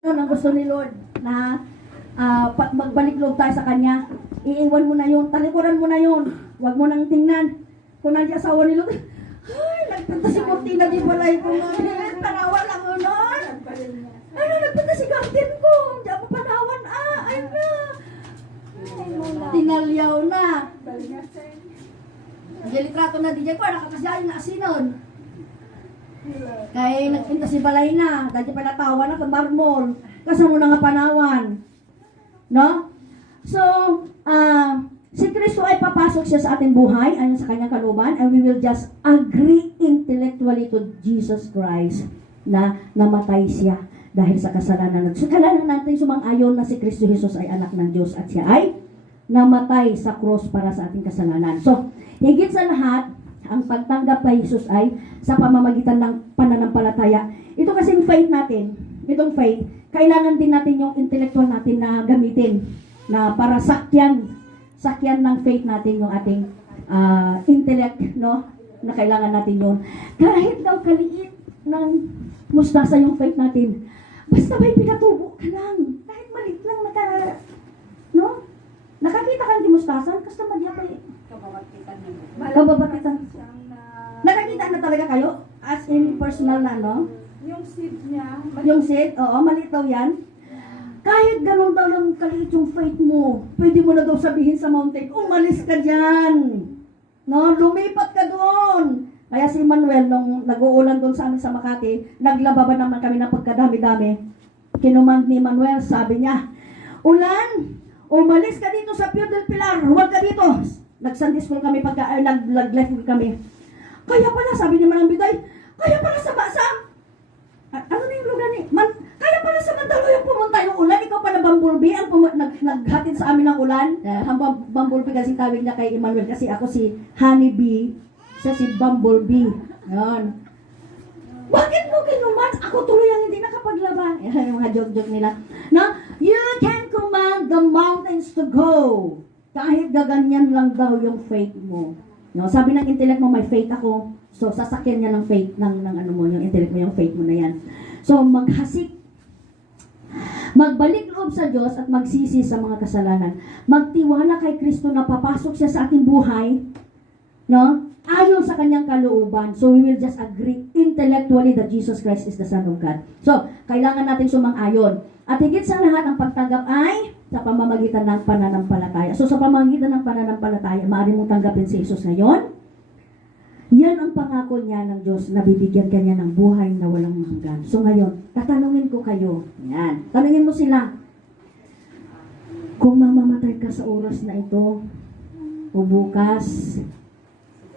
Yun ang gusto ni Lord na magbalik loob tayo sa Kanya. Iiwan mo na yun, talikuran mo na yun. Huwag mo nang tingnan. Kung nandiyan asawa ni Lord, ay, nagpunta si Cortina di balay ko nga. Tanawan lang mo nun. Ano, nagpunta si Captain ko. Hindi ako panawan. Ay na. Tinalyaw na. Delitrato na di dyan ko. Nakapasyahin na asinon. Kaya nagpunta si balay na. Dahil pa natawa na kang marmol. Kasama na nga panawan. No? So, si Kristo ay papasok siya sa ating buhay, ayon sa kanyang kalooban, and we will just agree intellectually to Jesus Christ na namatay siya dahil sa kasalanan. So, kailangan natin sumang-ayon na si Kristo Jesus ay anak ng Diyos at siya ay namatay sa cross para sa ating kasalanan. So, higit sa lahat, ang pagtanggap kay Jesus ay sa pamamagitan ng pananampalataya. Ito kasing faith natin, itong faith, kailangan din natin yung intellectual natin na gamitin na para sakyan ng faith natin yung ating intellect, no? Na kailangan natin yun. Kahit daw kaliit ng mustasa yung faith natin, basta may pinatubo ka lang. Kahit maliit lang no? Nakakita ka ng mustasa, basta madya pa kababatitan. Nakakita na talaga kayo? As in personal na, no? Yung seed niya. Yung seed, oo, maliit daw yan. Kahit ganun daw lang kaliit yung faith mo, pwede mo na daw sabihin sa mountain, umalis ka dyan. No, lumipat ka doon. Kaya si Manuel, nung nag-uulan doon sa amin sa Makati, naglababan naman kami ng pagkadami-dami. Kinumand ni Manuel, sabi niya, Ulan, umalis ka dito sa Pio del Pilar, huwag ka dito. Nag-Sunday school kami, nag-life kami. Kaya pala, sabi ni Manang Biday, kaya pala sa ano na yung lugar ni? Kaya pala sa Mandaluyong pumunta yung ulan, ikaw pala Bumblebee ang naghatid sa amin ng ulan. Hanggang Bumblebee kasi tawag niya kay Emmanuel kasi ako si Honeybee, siya si Bumblebee. Yan. Bakit mo kinuman? Ako tuloy ang hindi nakapaglaba. Yung mga joke-joke nila. No? You can command the mountains to go. Kahit gaganyan lang daw yung faith mo. No, sabi ng intellect mo, may faith ako. So, sasakyan niya ng faith, ng ano mo, yung intellect mo, yung faith mo na yan. So, maghasik. Magbalik loob sa Diyos at magsisi sa mga kasalanan. Magtiwala kay Kristo na papasok siya sa ating buhay, no? Ayon sa kanyang kalooban. So, we will just agree intellectually that Jesus Christ is the Son of God. So, kailangan natin sumang-ayon. At higit sa lahat, ang pagtanggap ay sa pamamagitan ng pananampalataya. So, sa pamamagitan ng pananampalataya, maaari mong tanggapin si Jesus ngayon. Yan ang pangako niya ng Diyos na bibigyan ka niya ng buhay na walang hanggan. So, ngayon, tatanungin ko kayo. Yan. Tanungin mo sila. Kung mamamatay ka sa oras na ito, o bukas,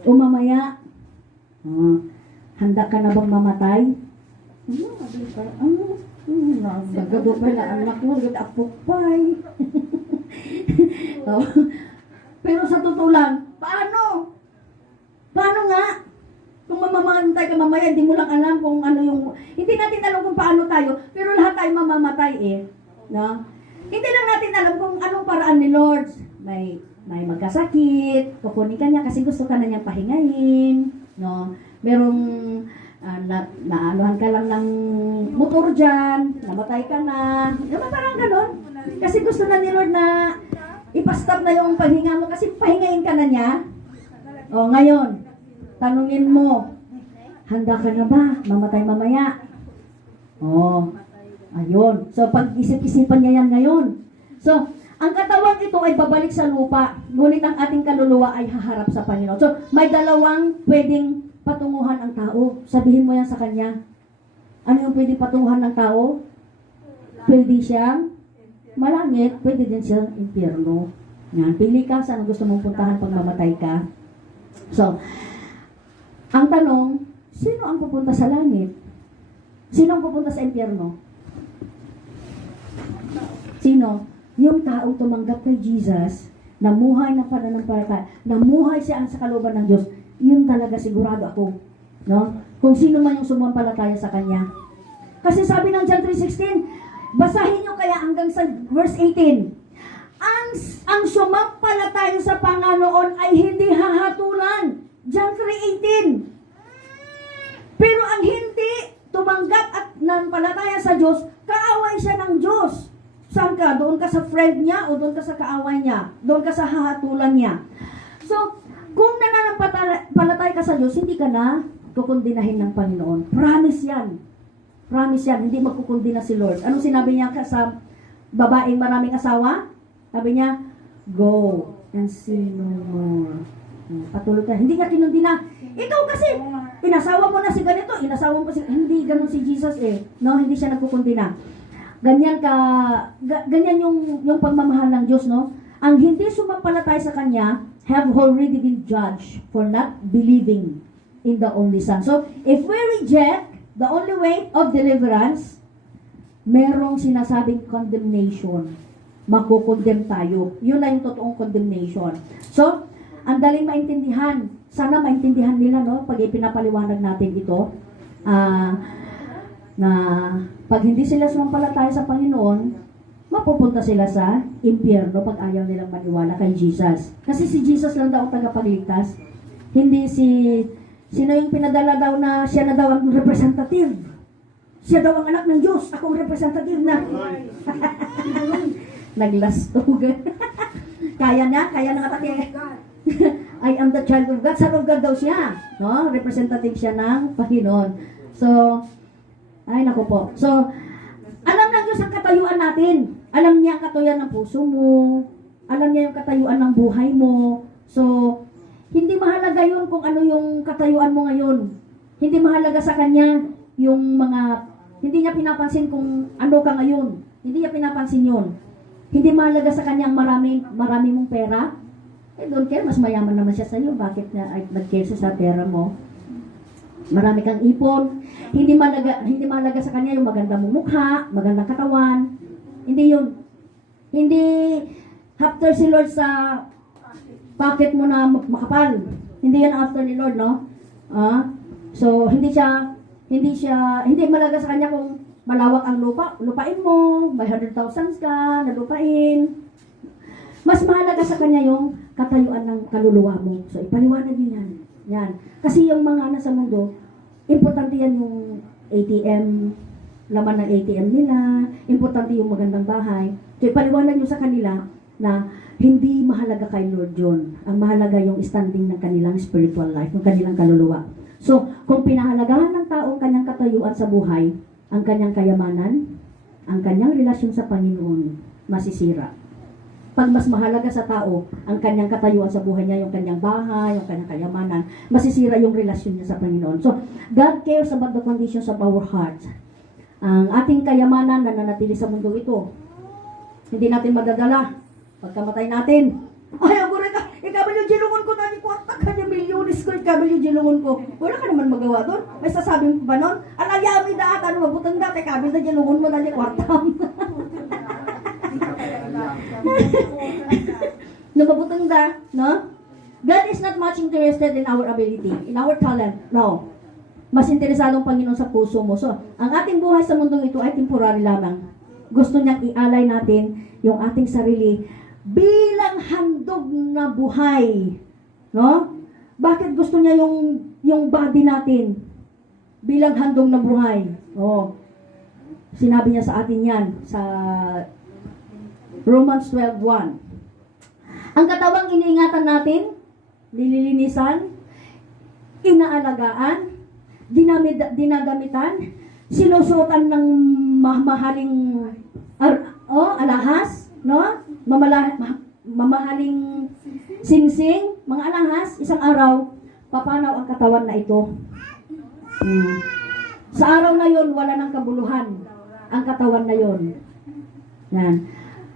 o mamaya, handa ka na bang mamatay? Nagado pa na anak mo, nag-apupay. Pero sa totoo lang, paano? Paano nga? Kung mamamatay ka mamaya, hindi mo lang alam kung ano yung... Hindi natin alam kung paano tayo, pero lahat tayo mamamatay no? Hindi lang natin alam kung anong paraan ni Lord. May magkasakit, kukunin ka niya kasi gusto ka na niyang pahingahin, no? Merong naanuhan ka lang ng motor dyan, namatay ka na, yung parang ganon. Kasi gusto na ni Lord na ipastop na yung paghinga mo kasi pahingahin ka na niya. O ngayon, tanungin mo, handa ka na ba mamatay mamaya? O, ayun. So, pag-isip-isipan niya yan ngayon. So, ang katawan ito ay babalik sa lupa, ngunit ang ating kaluluwa ay haharap sa Panginoon. So, may dalawang pwedeng patunguhan ang tao. Sabihin mo yan sa kanya. Ano yung pwedeng patunguhan ng tao? Pwede siyang malangit, pwede din siyang impyerno. Yan, pili ka saan gusto mong puntahan pag mamatay ka. So, ang tanong, sino ang pupunta sa langit? Sino ang pupunta sa impyerno? Sino? Yung taong tumanggap kay Jesus, namuhay ng pananampalataya, namuhay siya sa kalooban ng Diyos, yun talaga sigurado ako. No? Kung sino man yung sumampalataya sa Kanya. Kasi sabi ng John 3:16, basahin nyo kaya hanggang sa verse 18, ang sumampalataya sa Panginoon ay hindi hahatulan. John 3:18. Pero ang hindi tumanggap at nananampalataya sa Diyos, kaaway siya ng Diyos. Saan ka? Doon ka sa friend niya o doon ka sa kaaway niya? Doon ka sa hahatulan niya? So, kung nananampalataya ka sa Diyos, hindi ka na kukundinahin ng Panginoon. Promise yan. Promise yan. Hindi magkukundina si Lord. Anong sinabi niya sa babaeng maraming asawa? Sabi niya, go and sin no more. Patuloy ka. Hindi ka kinundina. Ikaw kasi, inasawa mo na si ganito, inasawa mo si... Hindi ganun si Jesus eh. No, hindi siya nagkukundina. Ganyan yung pagmamahal ng Diyos, no? Ang hindi sumampalatay sa Kanya have already been judged for not believing in the only Son. So, if we reject the only way of deliverance, merong sinasabing condemnation. Makukondemn tayo. Yun na yung totoong condemnation. So, ang daling maintindihan. Sana maintindihan nila, no? Pag ipinapaliwanag natin ito, na pag hindi sila sumampalataya sa Panginoon, mapupunta sila sa impyerno pag ayaw nilang maniwala kay Jesus. Kasi si Jesus lang daw ang tagapagligtas. Hindi sino yung pinadala daw na siya na daw ang representative. Siya daw ang anak ng Diyos. Ako ang representative na. Naglastugan. Kaya ng atake. I am the child of God. Son of God daw siya. No? Representative siya ng Panginoon. So, ay naku po. So, alam ng Diyos ang katayuan natin. Alam niya ang katayuan ng puso mo. Alam niya yung katayuan ng buhay mo. So, hindi mahalaga yun kung ano yung katayuan mo ngayon. Hindi mahalaga sa Kanya yung hindi niya pinapansin kung ano ka ngayon. Hindi niya pinapansin yun. Hindi mahalaga sa Kanya ang marami mong pera. Don't care, mas mayaman naman siya sa iyo. Bakit na nag-care sa pera mo? Marami kang ipon. Hindi mahalaga sa Kanya yung maganda mong mukha, magandang katawan. Hindi yun. Hindi after si Lord sa pocket mo na makapal. Hindi yan after ni Lord, no? So, hindi mahalaga sa Kanya kung malawak ang lupain mo, may 100,000 ka, na lupain. Mas mahalaga sa Kanya yung katayuan ng kaluluwa mo. So, ipaliwanag niyo yan. Yan. Kasi yung mga nasa mundo, importante yan yung ATM, laman ng ATM nila, importante yung magandang bahay. So, ipaliwanag niyo sa kanila na hindi mahalaga kay Lord John. Ang mahalaga yung standing ng kanilang spiritual life, ng kanilang kaluluwa. So, kung pinahalagahan ng tao ang kanyang katayuan sa buhay, ang kanyang kayamanan, ang kanyang relasyon sa Panginoon, masisira. Pag mas mahalaga sa tao ang kanyang katayuan sa buhay niya, yung kanyang bahay, yung kanyang kayamanan, masisira yung relasyon niya sa Panginoon. So, God cares about the conditions of our hearts. Ang ating kayamanan na nanatili sa mundo ito, hindi natin madadala. Pagkamatay natin, ay, ako rin ka, ikabil yung gilungon ko, dahil kwarta ka niya, milyonis ko, ikabil yung gilungon ko. Wala ka naman magawa doon. May sasabing ba nun? Alayami na ata, mabutang dati, ikabil na gilungon mo, dahil kwarta. Lumabutang da, no? God is not much interested in our ability, in our talent. No. Mas interesadong Panginoon sa puso mo. So, ang ating buhay sa mundong ito ay temporary lamang. Gusto niyang ialay natin yung ating sarili bilang handog na buhay. No? Bakit gusto niya yung body natin bilang handog na buhay? Oh. Sinabi niya sa atin yan sa Romans 12:1. Ang katawang iniingatan natin, nililinisan, inaalagaan, dinadamitan, sinusuotan ng mamahaling alahas, no? Mamahaling singsing, mga alahas, isang araw, papanaw ang katawan na ito. Sa araw na yon, wala nang kabuluhan ang katawan na yon. Yan.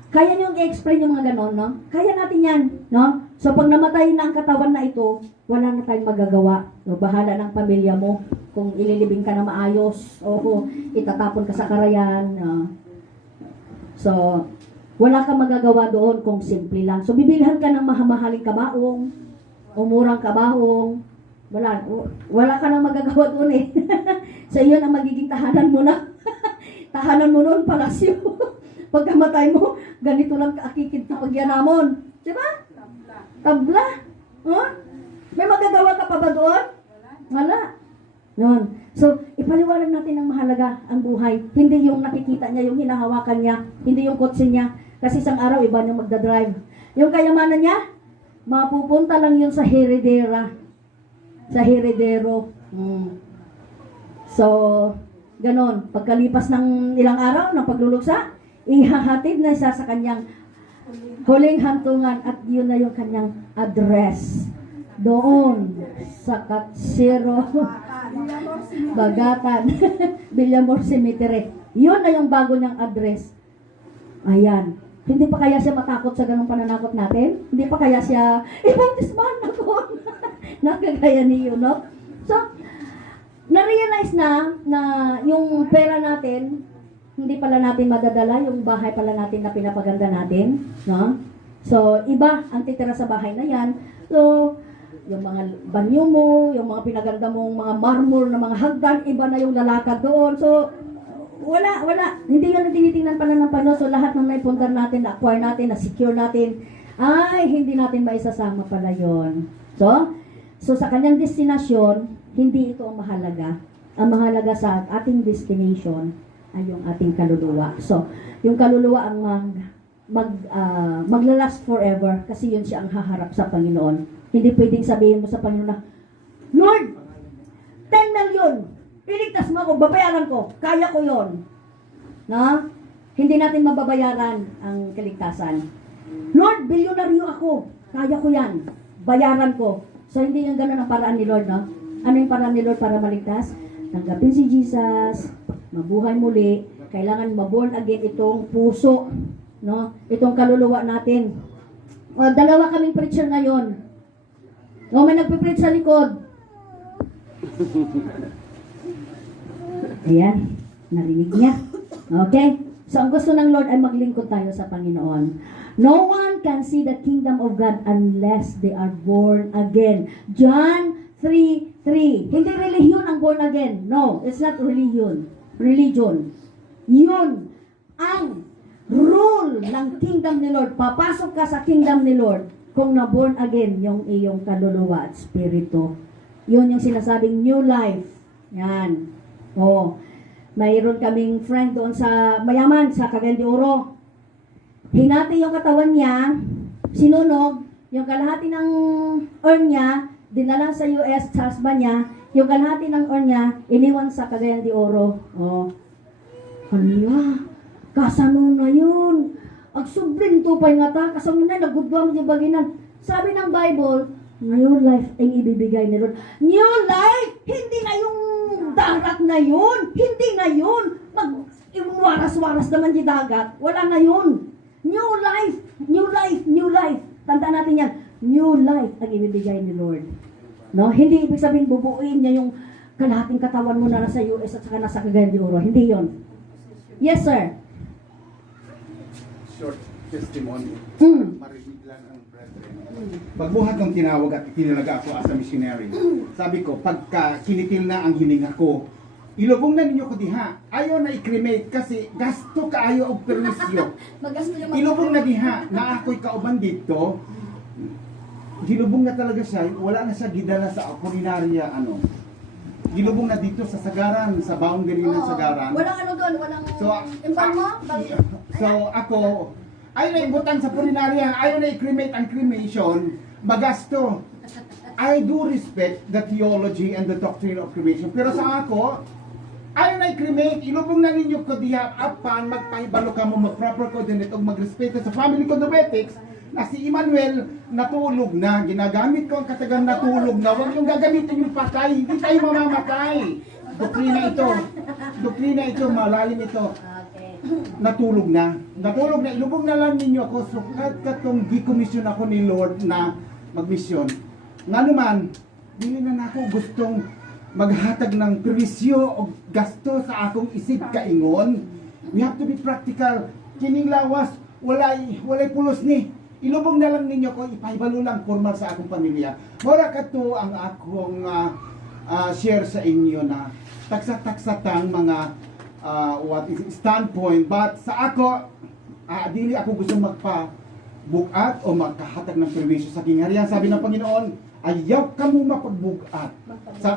Kaya nyo i-explain yung mga ganon, no? Kaya natin yan, no? So, pag namatay na ang katawan na ito, wala na tayong magagawa. So, bahala ng pamilya mo. Kung ililibing ka na maayos, o itatapon ka sa karayan. So, wala kang magagawa doon kung simple lang. So, bibilhan ka ng mahamahaling kabaong, o murang kabaong. Wala ka nang magagawa doon eh. So, yun ang magiging tahanan mo na. Tahanan mo noon, palasyo. Pagkamatay mo, ganito lang kaakikid na pagyanamon. Diba? Tabla. Huh? May magagawa ka pa ba doon? Wala. Noon. So, ipaliwanag natin ang mahalaga ang buhay. Hindi yung nakikita niya, yung hinahawakan niya, hindi yung kotse niya. Kasi isang araw, iba niyang magdadrive. Yung kayamanan niya, mapupunta lang yun sa heredera. Sa heredero. So, ganon. Pagkalipas ng ilang araw ng pagluluksa, ihahatid na siya sa kanyang huling hantungan at yun na yung kanyang address. Doon sa Katsiro Bagatan Villamor Cemetery. Yun na yung bago niyang address. Ayan. Hindi pa kaya siya matakot sa ganung pananakot natin? Hindi pa kaya siya ibautisman ako? Nakagaya niyo, no? So, na-realize na yung pera natin, hindi pala natin madadala, yung bahay pala natin na pinapaganda natin, no? So, iba ang titira sa bahay na yan. So, yung mga banyo mo, yung mga pinaganda mong mga marmor na mga hagdan, iba na yung lalakad doon. So, wala. Hindi yan ang tinitingnan pala ng Panginoon. So, lahat ng naipundar natin, na-acquire natin, na-secure natin, ay, hindi natin maisasama pala yon. So, sa kanyang destinasyon, hindi ito ang mahalaga. Ang mahalaga sa ating destination ay yung ating kaluluwa. So, yung kaluluwa ang maglalast forever kasi yun siya ang haharap sa Panginoon. Hindi pwedeng sabihin mo sa Panginoon na, Lord, 10 million, iligtas mo ako, babayaran ko, kaya ko yon. Na? Hindi natin mababayaran ang kaligtasan. Lord, bilyonaryo ako, kaya ko yan, bayaran ko. So, hindi yung ganun ang paraan ni Lord, no? Ano yung paraan ni Lord para maligtas? Tanggapin si Jesus, mabuhay muli, kailangan maborn again itong puso, no? Itong kaluluwa natin. Dalawa kaming preacher ngayon. O, may nagpipreach sa likod. Ayan, narinig niya. Okay? So, ang gusto ng Lord ay maglingkod tayo sa Panginoon. No one can see the kingdom of God unless they are born again. John 3:3. Hindi religion ang born again. No, it's not religion. Religion. Yun ang rule ng kingdom ni Lord. Papasok ka sa kingdom ni Lord kung na-born again yung iyong kaluluwa at spirito. Yun yung sinasabing new life. Yan. Oh, mayroon kaming friend doon sa mayaman, sa Cagayan de Oro. Hinati yung katawan niya, sinunog, yung kalahati ng urn niya, dinala sa US, sa husband niya, yung kalahati ng urn niya, iniwan sa Cagayan de Oro. Oh, hala, kasano na yun? Agsubrin to pa nga ta, kasano na, nagudwa mo yung baginan. Sabi ng Bible, new life ang ibibigay ni Lord. New life! Hindi na yung dagat na yun. Hindi na yun. Waras-waras naman yung dagat. Wala na yun. New life! New life! New life! Tandaan natin yan. New life ang ibibigay ni Lord. No? Hindi ibig sabihin bubuuin niya yung kalahating katawan mo na nasa US at saka nasa Cagayan de Oro. Hindi yon. Yes, sir. Short testimony. Marinig lang ang brethren. Pagbuhat ng tinawag at itinalaga ako as a missionary, sabi ko, pagka kinitil na ang hininga ko, ilubong na ninyo ko diha. Ayaw na i-cremate kasi gasto kaayo og permisyo. Ilubong na diha na ako'y kauban dito. Gilubong na talaga siya. Wala na siya gidala sa kulinarya gilubong na dito sa Sagaran, sa boundary ng Sagaran. Walang doon, walang impal mo? So ako, ayaw na ibutan sa pulinarya, ayaw na i-cremate ang cremation, magasto. I do respect the theology and the doctrine of cremation. Pero sa ako, ayaw na i-cremate, ilubong na ninyo ko diya, apan, magpahibalo ka mo, mag-proper coordinate, o magrespeto sa family condometics, na si Emmanuel natulog na, ginagamit ko ang katagang natulog na, huwag yung gagamitin yung patay, hindi tayo mamamatay. Doktrina ito, malalim ito. Natulog na, ilubog na lang ninyo ako, sukat katong gikomisyon ako ni Lord na magmisyon. Nga naman, dili na ako gustong maghatag ng perwisyo o gasto sa akong isip kaingon. We have to be practical. Kining lawas, walay pulos ni. Ilubog na lang ninyo ko, ipahibalo lang formal sa akong pamilya. Mora kato ang akong share sa inyo na taksa-taksatang mga standpoint. But sa ako, dili ako gusto magpa-bukat o magkahatag ng perwisyo sa kingharian. Sabi ng Panginoon, Ayaw ka mo mapagbugat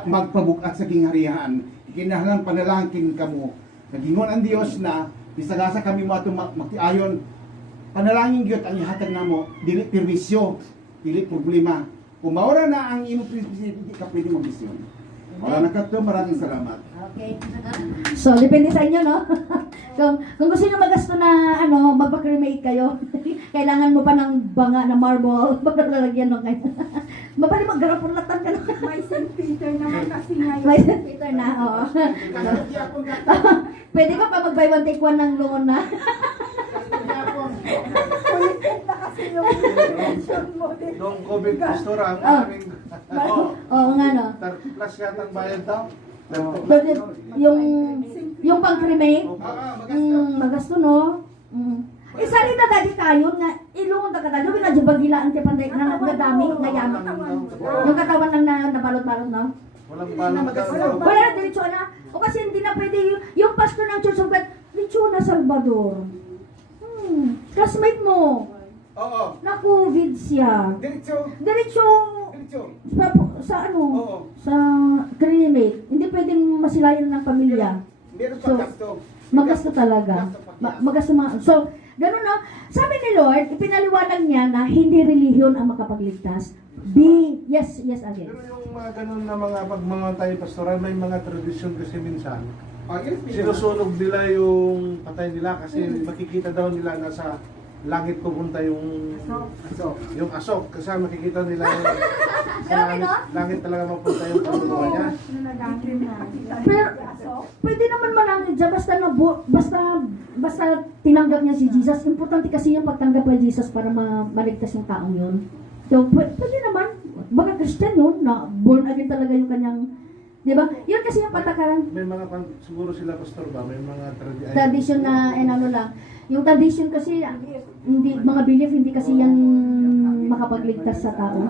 magpabugat sa kingharian. Kinahanglan panalangin ka mo. Nagingon ang Dios na bisagasa kami mo ato magtiayon. Panalangin gyud ang ihatag namo, dili perwisyo, dili problema. Kung maura na ang imong prinsipyo, hindi ka pwede mag-misyon. Wala na ka to, maraming salamat. Okay. So, depende sa inyo, no? kung gusto nyo magasto na, magpa-cremate kayo, kailangan mo pa ng banga na marble para lalagyan ng kayo. Mabali maggarapulatan ka na. May St. Peter naman kasi ngayon. May St. Peter na, oo. Pwede ka pa mag-buy one take one ng loan na. Kulitin na kasi yung intention mo. Noong COVID pastor, ang Oh. aming Oo nga, no? 30 plus yata ang bayad daw. But yung pang-cremate, magasto, no? Isa rin na dali tayo nga, ilungon na ka tayo, may nadyo bagilaan ka panday, na nadami, ngayon. Yung katawan lang na nabalot-balot, no? Walang palang daw. Wala na, diretso na. O kasi hindi na pwede yung pastor ng Church of God, diretso na Salvador. Classmate mo, Oo. na COVID siya. Diretso. Diretso, Diretso. sa Oo. sa cremate. Hindi pwedeng masilayan ng pamilya. Meron So, pa gasto. Magasto talaga. Magasto so, ganun no. Sabi ni Lord, ipinaliwanag niya na hindi relihiyon ang makapagligtas. Yes again. Pero yung mga ganun na mga pagmamatay pastoral, may mga tradisyon kasi minsan. Sinusunog nila yung patay nila kasi makikita daw nila na sa langit pupunta yung asok. Kasi makikita nila yung sa langit talaga mapunta yung kaluluwa niya. Pero pwede naman manangin dyan basta tinanggap niya si Jesus. Importante kasi yung pagtanggap kay Jesus para maligtas yung taong yun. So pwede naman, baka Christian yun, na born again talaga yung kanyang, di ba? Yun kasi yung patakaran. May mga siguro sila pastor ba? May mga Tradition na lang. Yung tradition kasi hindi mga belief hindi kasi yan makapagligtas sa tao.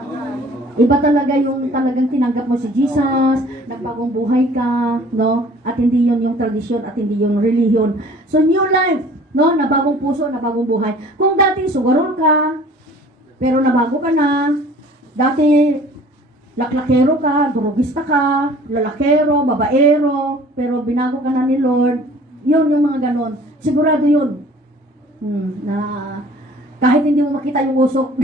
Iba talaga yung talagang tinanggap mo si Jesus, nagbagong buhay ka, no? At hindi yun yung tradition at hindi yung religion. So new life, no? Na bagong puso, na bagong buhay. Kung dati sugarol ka, pero nabago ka na, dati laklakero ka, drogista ka, lalakero, babaero, pero binago ka na ni Lord, yun yung mga ganon. Sigurado yun. Na kahit hindi mo makita yung usok,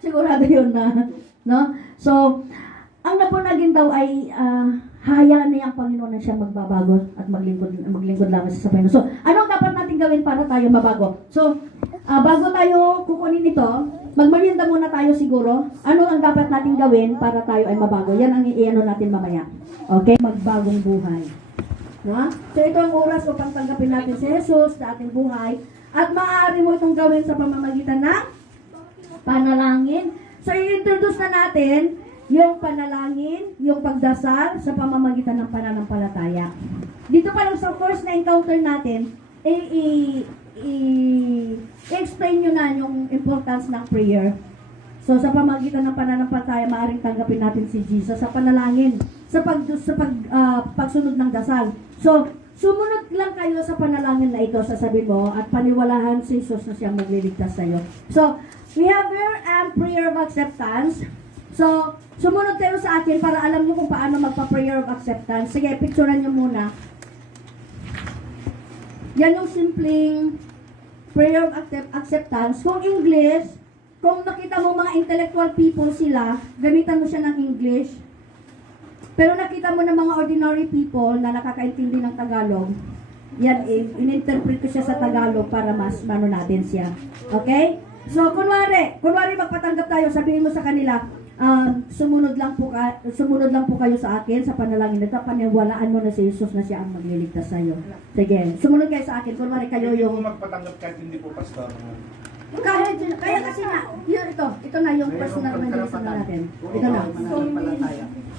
sigurado yun na, no? So, ang napunagin daw ay hayaan niya ang Panginoon na siya magbabago at maglingkod lamang sa Panginoon. So, anong dapat natin gawin para tayo mabago? So, bago tayo kukunin ito, magmerienda muna tayo siguro. Ano ang dapat natin gawin para tayo ay mabago? Yan ang iano natin mamaya. Okay? Magbagong buhay. No? So, ito ang oras upang tanggapin natin si Jesus sa ating buhay. At maaari mo itong gawin sa pamamagitan ng panalangin. So, i-introduce na natin yung panalangin, yung pagdasal sa pamamagitan ng pananampalataya. Dito pa lang sa first na encounter natin, i-explain nyo na yung importance ng prayer. So, sa pamamagitan ng pananampalataya, maaaring tanggapin natin si Jesus sa panalangin, sa pagsunod ng dasal. So, sumunod lang kayo sa panalangin na ito, sasabihin mo, at paniwalahan si Jesus na siyang magliligtas sa iyo. So, we have here a prayer of acceptance. So, sumunod kayo sa akin para alam nyo kung paano magpa-prayer of acceptance. Sige, picturean nyo muna. Yan yung simpleng prayer of acceptance. Kung English, kung nakita mo mga intellectual people sila, gamitan mo siya ng English. Pero nakita mo ng mga ordinary people na nakakaintindi ng Tagalog, yan, in-interpret ko siya sa Tagalog para mas mano natin siya. Okay? So, kunwari magpatanggap tayo, sabihin mo sa kanila, sumunod lang po kayo sa akin sa panalangin nito, paniwalaan mo na si Jesus na siya ang magliligtas sa iyo. Sige, sumunod kayo sa akin, kunwari kayo Hindi yung po magpatanggap kahit hindi po pastor. kaya kasi nga, ito na yung personal evangelism na natin. Ito na.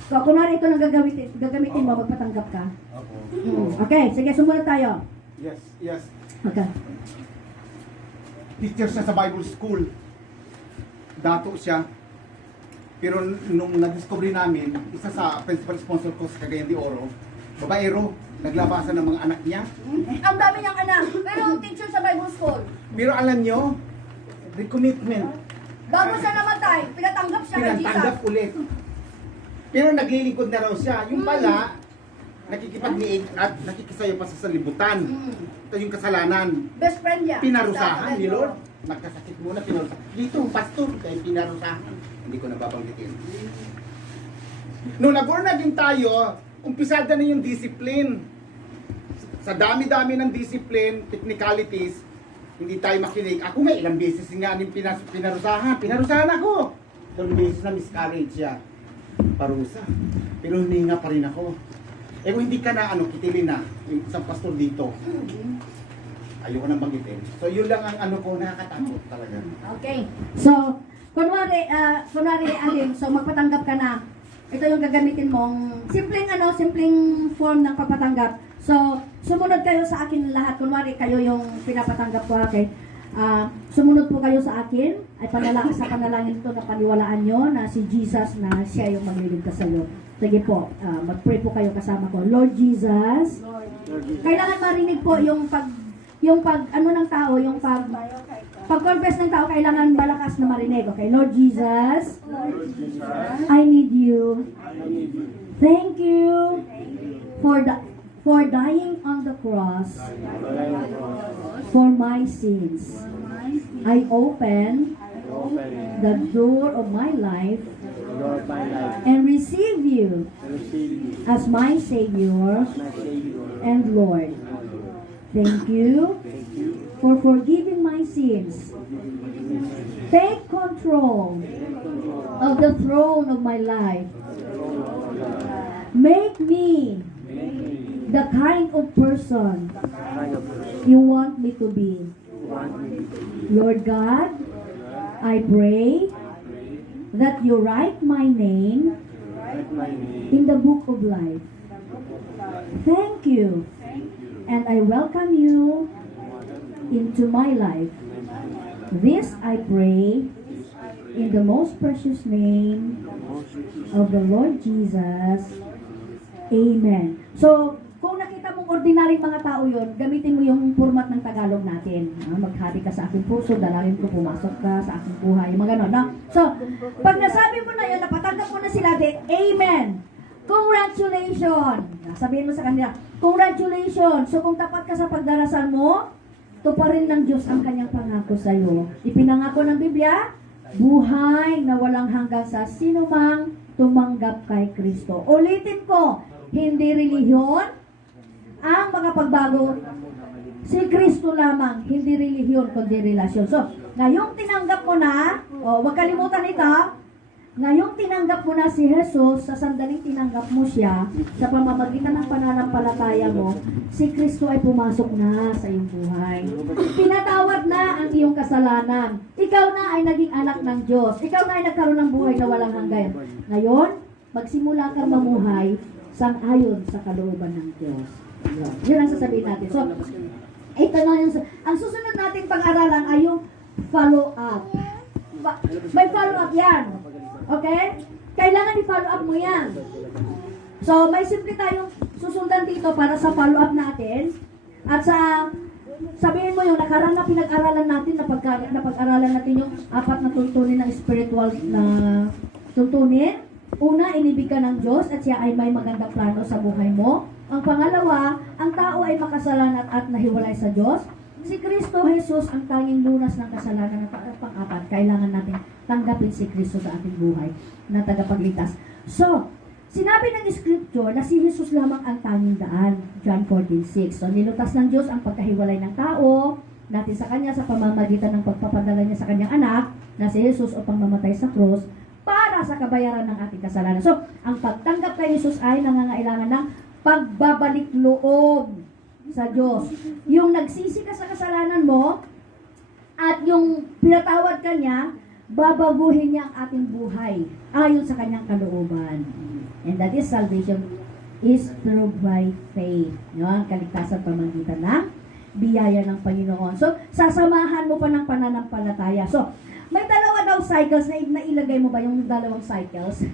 So, kunwari ito na gagamitin mo, magpatanggap ka. Okay, sige, sumunod tayo. Yes. Okay. Teacher siya sa Bible school. Dato siya. Pero nung na-discovery namin, isa sa principal sponsor ko sa Cagayan de Oro, babaero, naglabasan ng mga anak niya. Ang dami niyang anak, pero teacher sa Bible school. Pero alam nyo, recommitment. Bago siya namatay, pinatanggap siya kay Jesus. Pinatanggap ulit. Pero naglilingkod na raw siya. Yung pala, nakikipag-liig at nakikisayo pa sa libutan. Ito yung kasalanan. Best friend niya. Pinarusahan ni Lord. Nagkasakit muna, pinarusahan. Dito, pastor, dahil pinarusahan. Hindi ko nababanggitin. Nung nag-born again tayo, umpisada na yung discipline. Sa dami-dami ng discipline, technicalities, hindi tayo makinig. Ako nga, ilang beses nga yung pinarusahan. Pinarusahan ako. Ilang beses na miscarriage siya. Parusa. Pero huminga pa rin ako. Eh kung hindi ka na, kitilin na, yung isang pastor dito. Ayoko nang banggitin. So yun lang ang ko, nakakatakot talaga. Okay. So, kunwari, Alin, so magpatanggap ka na. Ito yung gagamitin mong simpleng form ng papatanggap. So, sumunod kayo sa akin lahat. Kunwari, kayo yung pinapatanggap ko, okay? Sumunod po kayo sa akin. Ay sa panalangin ito na paniwalaan nyo na si Jesus na siya yung magliligtas sa iyo. Sige po, mag-pray po kayo kasama ko. Lord Jesus, kailangan marinig po yung pag-confess ng tao, kailangan malakas na marinig. Okay, Lord Jesus, I need you. Thank you for dying on the cross for my sins. I open the door of my life and receive you as my Savior and Lord. Thank you for forgiving my sins. Take control of the throne of my life. Make me the kind of person you want me to be. Lord God, I pray that you write my name in the book of life. Thank you. And I welcome you into my life. This I pray in the most precious name of the Lord Jesus. Amen. So, kung nakita mong ordinary mga tao yon, gamitin mo yung format ng Tagalog natin. Maghari ka sa aking puso, dalangin ko, pumasok ka sa aking buhay, mga ganon. No? So, pag nasabi mo na yun, napatanggap mo na sila din, Amen! Congratulations! Sabihin mo sa kanila, congratulations! So, kung tapat ka sa pagdarasal mo, tuparin ng Diyos ang kanyang pangako sa iyo. Ipinangako ng Biblia, buhay na walang hanggan sa sinumang tumanggap kay Kristo. Ulitin ko, hindi relihiyon ang makapagbago. Si Kristo lamang, hindi relihiyon, kundi relasyon. So, ngayong tinanggap mo na, huwag kalimutan ito, ngayong tinanggap mo na si Jesus, sa sandaling tinanggap mo siya, sa pamamagitan ng pananampalataya mo, si Kristo ay pumasok na sa iyong buhay. Pinatawad na ang iyong kasalanan. Ikaw na ay naging anak ng Diyos. Ikaw na ay nagkaroon ng buhay na walang hanggan. Ngayon, magsimula kang mamuhay sang-ayon sa kalooban ng Diyos. Yun ang sasabihin natin. So, ito na yung, ang susunod nating pag-aralan ay yung follow-up. May follow-up yan. Okay? Kailangan i-follow up mo yan. So, may simple tayong susundan dito para sa follow-up natin. At sabihin mo yung nakarang na pinag-aralan natin, napag-aralan natin yung 4 na tuntunin ng spiritual na tuntunin. Una, inibig ka ng Diyos at siya ay may magandang plano sa buhay mo. Ang pangalawa, ang tao ay makasalanan at nahiwalay sa Diyos. Si Kristo Jesus ang tanging lunas ng kasalanan. At pang-apat, kailangan natin tanggapin si Kristo sa ating buhay na tagapagligtas. So, sinabi ng Scripture na si Jesus lamang ang tanging daan. John 14:6. So, nilutas ng Diyos ang pagkahiwalay ng tao natin sa Kanya sa pamamagitan ng pagpapadala niya sa Kanyang anak na si Jesus upang mamatay sa krus para sa kabayaran ng ating kasalanan. So, ang pagtanggap kay Jesus ay nangangailangan ng pagbabalik loob sa Diyos. Yung nagsisi ka sa kasalanan mo at yung pinatawad ka niya, babaguhin niya ang ating buhay ayon sa kanyang kalooban. And that is salvation is through by faith. Ang kaligtasan pamamagitan ng biyaya ng Panginoon. So, sasamahan mo pa ng pananampalataya. So, may dalawa daw cycles na ilagay mo ba yung dalawang cycles?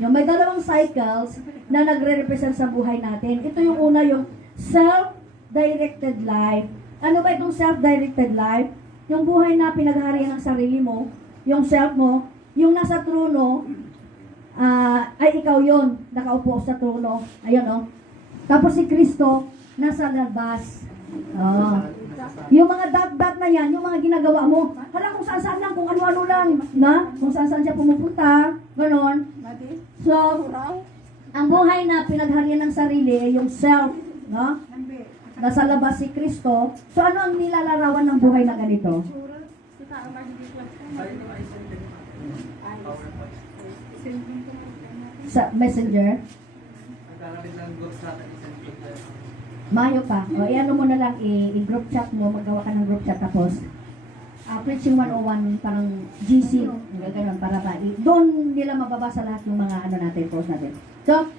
May dalawang cycles na nagre-represent sa buhay natin. Ito yung una, yung self-directed life. Ano ba itong self-directed life? Yung buhay na pinaghaharian ng sarili mo, yung self mo, yung nasa trono, ay ikaw yon, nakaupo sa trono. Ayun, oh. Tapos si Kristo, nasa labas. Oh. Yung mga dot-dot na yan, yung mga ginagawa mo, hala kung saan-saan lang, kung ano-ano lang, na? Kung saan-saan siya pumupunta, ganon. So, ang buhay na pinagharian ng sarili ay yung self, no? Nasa labas si Kristo. So, ano ang nilalarawan ng buhay na ganito? Sa messenger? Mayo pa. O, i-ano mo na lang, i-group chat mo, magawa ka ng group chat, tapos, Preaching 101, parang GC, gano'n, para ba, doon nila mababasa lahat ng mga ano natin, post natin. So,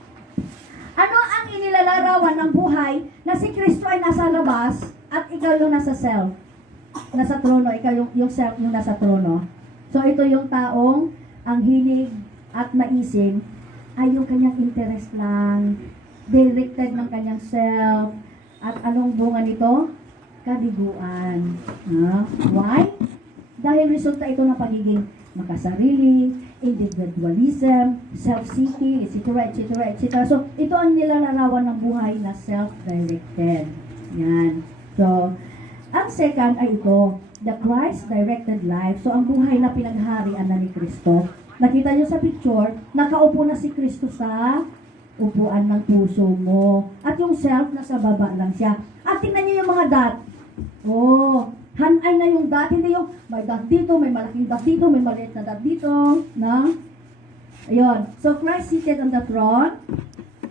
ano ang inilalarawan ng buhay na si Kristo ay nasa labas at ikaw yung nasa self, nasa trono, ikaw yung self yung nasa trono. So, ito yung taong ang hilig at naisin ay yung kanyang interest lang, directed ng kanyang self, at anong bunga nito? Kabiguan. Why? Dahil resulta ito ng pagiging makasarili, individualism, self-seeking, etc., etc., etc. So, ito ang nilalarawan ng buhay na self-directed. Yan. So, ang second ay ito, the Christ-directed life. So, ang buhay na pinagharian na ni Kristo. Nakita nyo sa picture, nakaupo na si Kristo sa upuan ng puso mo. At yung self, nasa baba lang siya. At tingnan nyo yung mga dot. Oh, hanay na yung dot. Hindi yung may dot dito, may malaking dot dito, may maliit na dot dito. Na? Ayun. So, Christ seated on the throne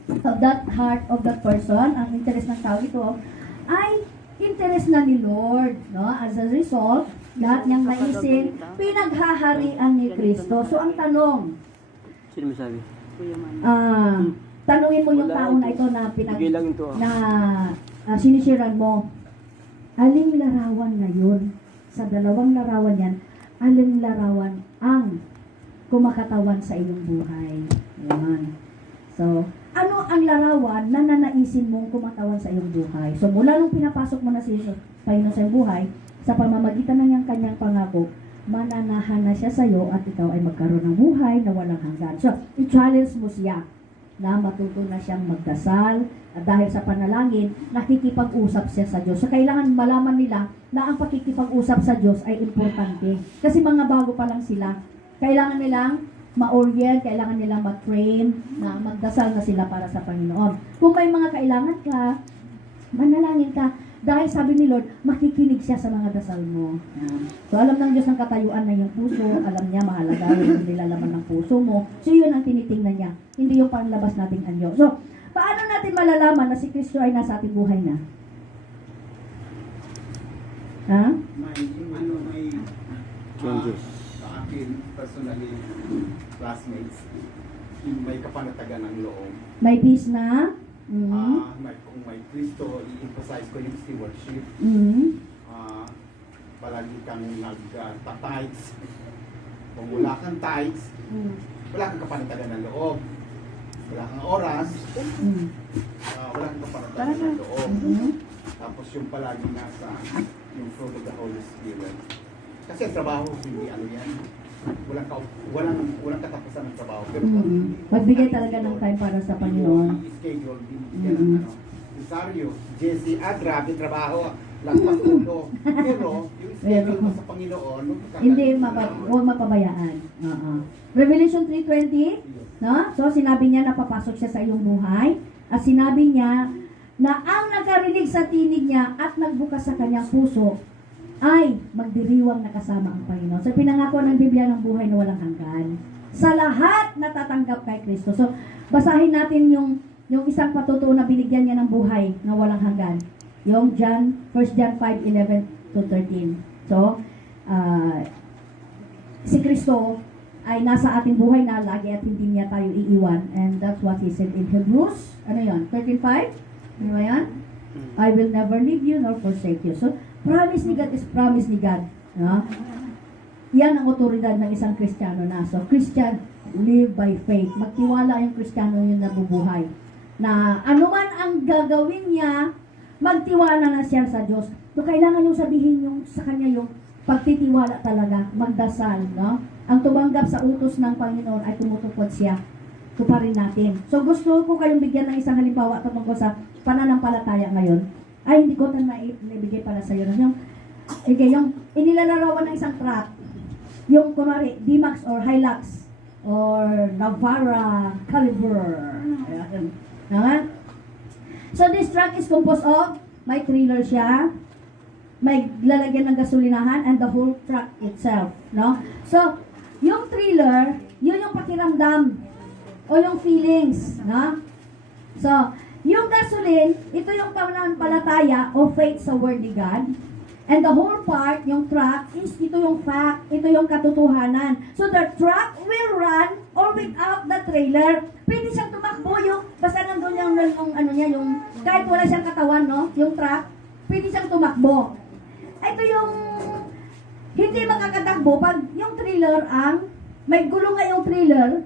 of that heart of that person. Ang interest ng tao ito ay interest na ni Lord. No? As a result, lahat niyang naisin, pinaghaharian ni Kristo. So, ang tanong, Sino masabi? tanungin mo yung Wala, tao na ito na Bigay lang ito, sinisiran mo. Aling larawan ngayon, sa dalawang larawan yan, aling larawan ang kumakatawan sa iyong buhay. Ayan. So, ano ang larawan na nanaisin mong kumatawan sa iyong buhay? So, mula nung pinapasok mo na si Panginoon sa iyong buhay, sa pamamagitan ng niyang kanyang pangako, mananahan na siya sa iyo at ikaw ay magkaroon ng buhay na walang hanggan. So, i-challenge mo siya na matuto na siyang magdasal at dahil sa panalangin, nakikipag-usap siya sa Diyos. So, kailangan malaman nila na ang pakikipag-usap sa Diyos ay importante. Kasi mga bago pa lang sila, kailangan nilang ma-orient, kailangan nilang ma-train na magdasal na sila para sa Panginoon. Kung may mga kailangan ka, manalangin ka, dahil sabi ni Lord, makikinig siya sa mga dasal mo. Yan. So, alam ng Diyos ang katayuan na yung puso, alam niya mahalaga yung nilalaman ng puso mo. So, yun ang tinitingnan niya. Hindi yung panlabas nating anyo. So, paano natin malalaman na si Kristo ay nasa ating buhay na? Ha? May Changes. sa akin, personally, classmates, may kapanatagan ng loob. May peace na? Kung may Kristo, i-emphasize ko yung stewardship. Palagi kang nag-tithes. Kung wala kang tithes, wala kang kapanatagan ng loob. Wala kang oras, wala kang kapanatagan ng loob. Tapos yung palagi nasa yung fruit of the Holy Spirit. Kasi ang trabaho, hindi ano yan. Walang katapusan ng trabaho. Pero Magbigay talaga ng time para sa Panginoon. I-schedule din yan ang ano. Rosario, Jesse, grabe trabaho. Lagpas ulo. Pero yung schedule mo sa Panginoon, Hindi huwag mapabayaan. Revelation 3:20, no? So sinabi niya na papasok siya sa iyong buhay at sinabi niya na ang nakarinig sa tinig niya at nagbukas sa kanyang puso ay magdiriwang nakasama ang Panginoon. So pinangako ng Biblia ng buhay na walang hanggan sa lahat na tatanggap kay Kristo. So basahin natin yung isang patutuo na binigyan niya ng buhay na walang hanggan. Yung 1 John 5:11 to 13. So, si Kristo ay nasa ating buhay na lagi at hindi niya tayo iiwan. And that's what he said in Hebrews, 13:5? Ano ba yan? I will never leave you nor forsake you. So, promise ni God is promise ni God. No? Yan ang otoridad ng isang Kristiyano na. So, Christian, live by faith. Magtiwala yung Kristiyano yung nabubuhay. Na anuman ang gagawin niya, magtiwala na siya sa Diyos. So, kailangan yung sabihin yung sa kanya yung pagtitiwala talaga, magdasal, no? Ang tumanggap sa utos ng Panginoon ay tumutupod siya. Tuparin natin. So gusto ko kayong bigyan ng isang halimbawa tungkol sa pananampalataya ngayon. Ay, hindi ko na naibigay para sa iyo. Yung inilalarawan ng isang truck, yung kunwari, D-Max or Hilux or Navara Caliber. Ayan. Ayan. So this truck is composed of, may trailer siya, may lalagyan ng gasolinahan, and the whole truck itself. No? So, yung trailer, yun yung pakiramdam o yung feelings. No? So, yung gasoline, ito yung pananampalataya o faith sa Word ni God. And the whole part, yung truck, is ito yung fact, ito yung katotohanan. So the truck will run or without the trailer. Pwede siyang tumakbo yung, basta nandun yung ano niya, yung, kahit wala siyang katawan, no? Yung truck, pwede siyang tumakbo. Ito yung, hindi makakatakbo pag yung trailer ang, may gulong nga yung trailer,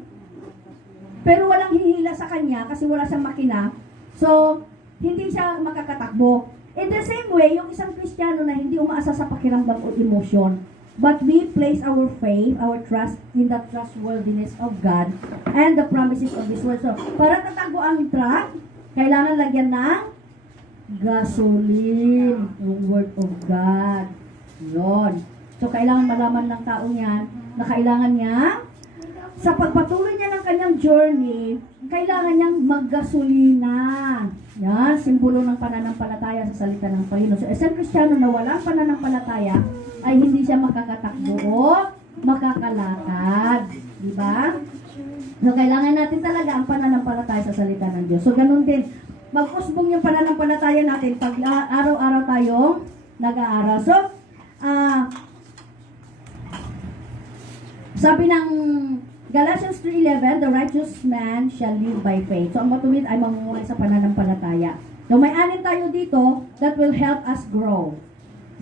pero walang hihila sa kanya kasi wala siyang makina. So, hindi siya makakatakbo. In the same way, yung isang Kristiyano na hindi umaasa sa pakiramdam o emotion, but we place our faith, our trust in the trustworthiness of God and the promises of His Word. So, para tatakbo ang truck, kailangan lagyan ng gasoline, yung Word of God. Yun. So, kailangan malaman ng tao niyan na kailangan niya, sa pagpatuloy niya ng kanyang journey, kailangan niyang maggasolina. Yan, simbolo ng pananampalataya sa salita ng Panginoon. So, isang Kristiyano na walang pananampalataya ay hindi siya makakatakbo o makakalakad. Diba? So, kailangan natin talaga ang pananampalataya sa salita ng Diyos. So, ganun din. Mag-usbong yung pananampalataya natin pag araw-araw tayong nag-aaral. So, sabi ng Galatians 3:11, the righteous man shall live by faith. So, ang matuwid ay mamumuhay sa pananampalataya. So, may anin tayo dito that will help us grow.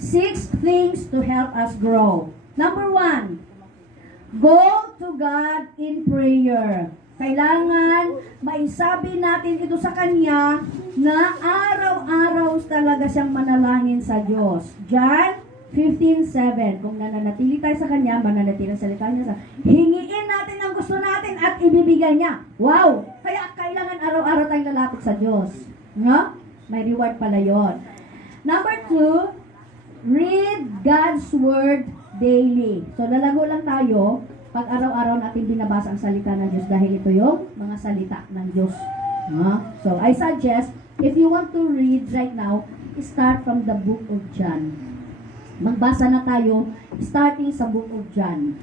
6 things to help us grow. Number 1, go to God in prayer. Kailangan maisabi natin ito sa Kanya na araw-araw talaga siyang manalangin sa Diyos. John 15:7. Kung nananatili tayo sa Kanya, mananatili ang salita niya sa hingiin natin ang gusto natin at ibibigay niya. Wow! Kaya kailangan araw-araw tayong lalapit sa Diyos. No? May reward pala yon. Number 2, read God's Word daily. So, lalago lang tayo pag araw-araw natin binabasa ang salita ng Diyos dahil ito yung mga salita ng Diyos. No? So, I suggest, if you want to read right now, start from the book of John. Magbasa na tayo starting sa book of John.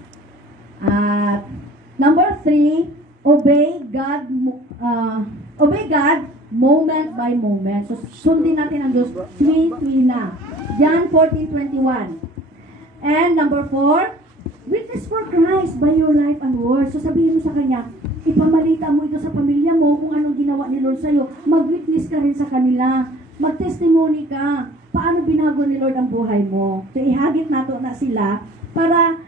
At number 3, obey God moment by moment. So sundin natin ang Diyos tuwi na. John 14:21. And number 4, witness for Christ by your life and words. So sabihin mo sa Kanya, ipamalita mo ito sa pamilya mo kung anong ginawa ni Lord sa'yo. Mag-witness ka rin sa kanila. Mag-testimony ka. Paano binago ni Lord ang buhay mo? So, ihagit nato na sila para,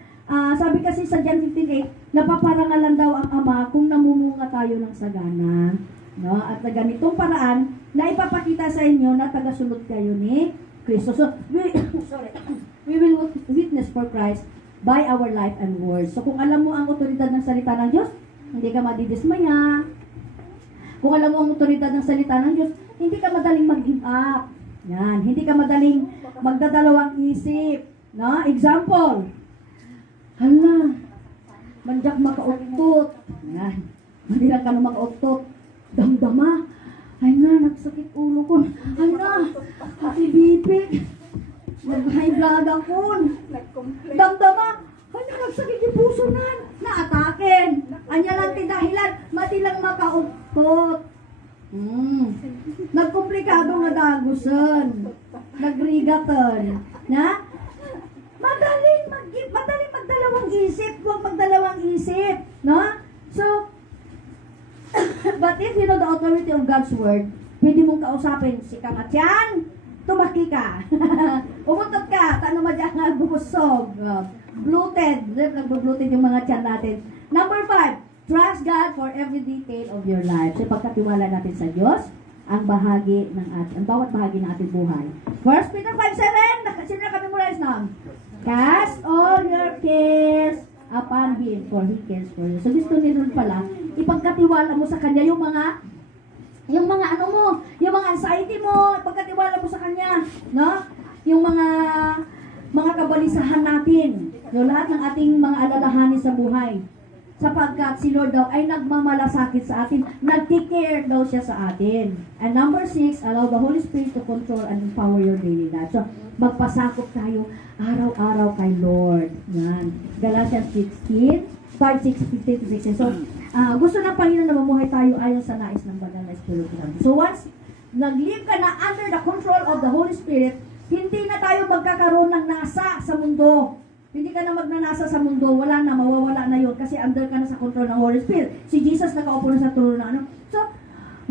sabi kasi sa John 15:8, napaparangalan daw ang Ama kung namumunga tayo ng sagana. No? At sa ganitong paraan, na ipapakita sa inyo na tagasunod kayo ni Kristo. So, we will witness for Christ by our life and words. So, kung alam mo ang otoridad ng salita ng Diyos, hindi ka madidismaya. Kung alam mo ang otoridad ng salita ng Diyos, hindi ka madaling mag-give up. Yan, hindi ka madaling magdadalawang isip. No? Example, hala, manjak makauktot. Yan, madilang ka na makauktot. Damdama, ay na, nagsakit ulo ko. Ay na, nakibibig. Nag-high blood ako. Damdama, ay na, nagsakit yung puso na. Naatakin. Anya lang dahilan, matilang makauktot. Nagkomplikado nga dagusan. Nagrigatan. Na? Madaling magdalawang isip. Huwag magdalawang isip. No? So, but if you know the authority of God's Word, pwede mong kausapin si Kamatyan, tumaki ka. Umutot ka, tano madya nga bubusog. Bloated. Nagbo-bloated yung mga tiyan natin. Number 5, trust God for every detail of your life. So, pagkatiwala natin sa Diyos, ang bawat bahagi ng ating buhay. 1 Peter 5:7, sino na kami memorize na? Cast all your cares upon Him, for He cares for you. So gusto ni Lord pala, ipagkatiwala mo sa Kanya yung mga ano mo, yung mga anxiety mo, ipagkatiwala mo sa Kanya, no? Yung mga kabalisahan natin, yung lahat ng ating mga alalahanin sa buhay. Sapagkat si Lord daw ay nagmamalasakit sa atin, nagti-care daw siya sa atin. And number 6, allow the Holy Spirit to control and empower your daily life. So, magpasakop tayo araw-araw kay Lord. Yan. Galatians 5:6-15-16. So, gusto ng Panginoon na mamuhay tayo ayon sa nais ng Banal na Espiritu Santo. So, once nag-live ka na under the control of the Holy Spirit, hindi na tayo magkakaroon ng nasa sa mundo. Hindi ka na magnanasa sa mundo, wala na, mawawala na yun kasi under ka na sa control ng Holy Spirit. Si Jesus nakaupo na sa trono na ano. So,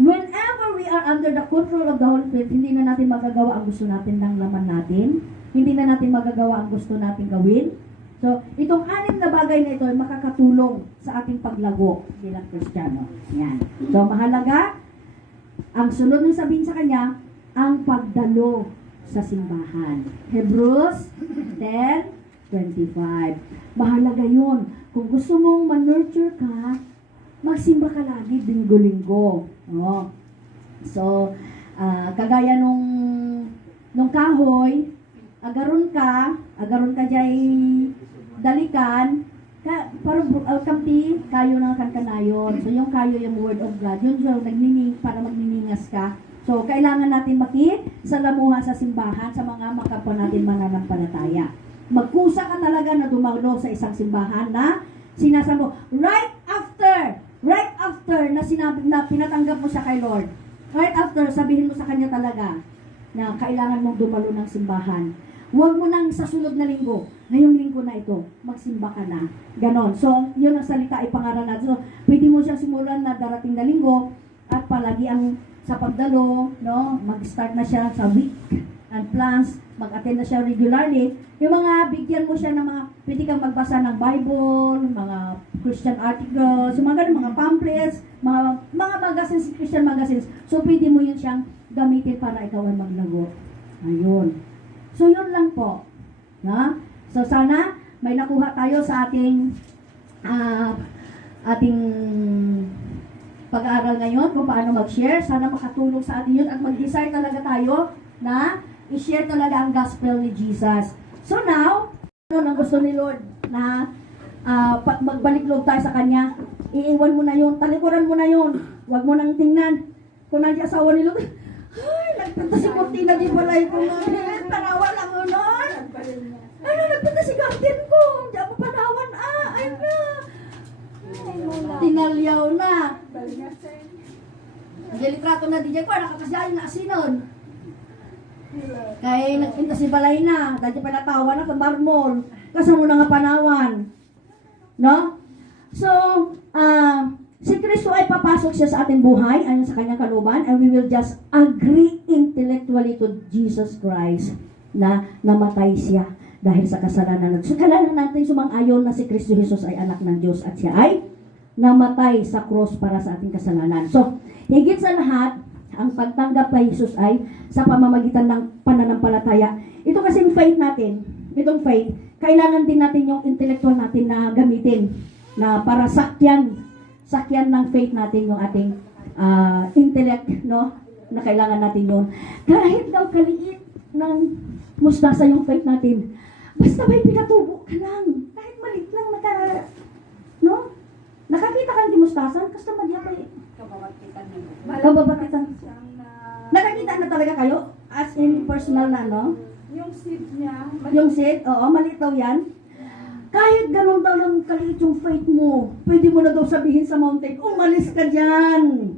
whenever we are under the control of the Holy Spirit, hindi na natin magagawa ang gusto natin ng laman natin. Hindi na natin magagawa ang gusto natin gawin. So, itong 6 na bagay na ito ay makakatulong sa ating paglago bilang Kristiyano. Yan. So, mahalaga, ang sunod ng sabihin sa kanya, ang pagdalo sa simbahan. Hebrews 10:25. Mahalaga yun. Kung gusto mong ma-nurture ka, magsimba ka lagi linggo-linggo. Oh. So, kagaya nung kahoy, agaron ka jay dalikan, parang kamti, kayo na kankanayon. So, yung kayo yung word of God. Yun yung para magniningas ka. So, kailangan natin makisalamuha sa simbahan sa mga makapwa natin mananampalataya. Magkusa ka talaga na dumalo sa isang simbahan na sinasamo right after na sinabi na pinatanggap mo siya kay Lord. Right after, sabihin mo sa kanya talaga na kailangan mong dumalo ng simbahan. Huwag mo nang sa sunod na linggo, ngayong linggo na ito, magsimba ka na. Ganon. So, yun ang salita ay pangaral natin. So, pwede mo siyang simulan na darating na linggo at palagi ang sa pagdalo, no? Mag-start na siya sa week and plans, mag-attend na siya regularly. Yung mga bigyan mo siya ng mga, pwede kang magbasa ng Bible, mga Christian articles, yung mga ganun, mga pamphlets, mga magazines, Christian magazines. So, pwede mo yun siyang gamitin para ikaw ay maglago. Ayun. So, yun lang po. Na? So, sana may nakuha tayo sa ating pag-aaral ngayon kung paano mag-share. Sana makatulong sa atin yun at mag-desire talaga tayo na i-share talaga ang gospel ni Jesus. So now, ano ang gusto ni Lord na magbalik loob tayo sa Kanya, iiwan mo na yun, talikuran mo na yun, huwag mo nang tingnan. Kung nandiyan asawa ni Lord, ay, nagpunta si Cortina di balay ko nga, panawa lang mo nun. Ano, nagpunta si garden ko, hindi ako panawan, ay na. Tinalyaw na. Ang litrato na DJ ko, nakakasyahin na asinon. Kaya nagpunta si balay na, dahil pa natawa na sa marmol. Kasama na nga panawan. No? So, si Kristo ay papasok siya sa ating buhay, ayon sa kanyang kalooban, and we will just agree intellectually to Jesus Christ na namatay siya dahil sa kasalanan natin. So, kailangan natin sumang-ayon na si Kristo Jesus ay anak ng Diyos at siya ay namatay sa cross para sa ating kasalanan. So, higit sa lahat, ang pagtanggap kay Jesus ay sa pamamagitan ng pananampalataya. Ito kasing faith natin, itong faith, kailangan din natin yung intellectual natin na gamitin na para sakyan ng faith natin yung ating intellect, no? Na kailangan natin yun. Kahit daw kaliit ng mustasa yung faith natin, basta may pinatubo ka lang. Kahit maliit lang no? Nakakita ka ng mustasan, basta madya pa kababatitan. Nakakita na talaga kayo? As in personal na, no? Yung seed niya, Yung seed, oo, maliit daw yan. Kahit ganun daw lang kaliit yung faith mo, pwede mo na daw sabihin sa mountain, umalis ka dyan.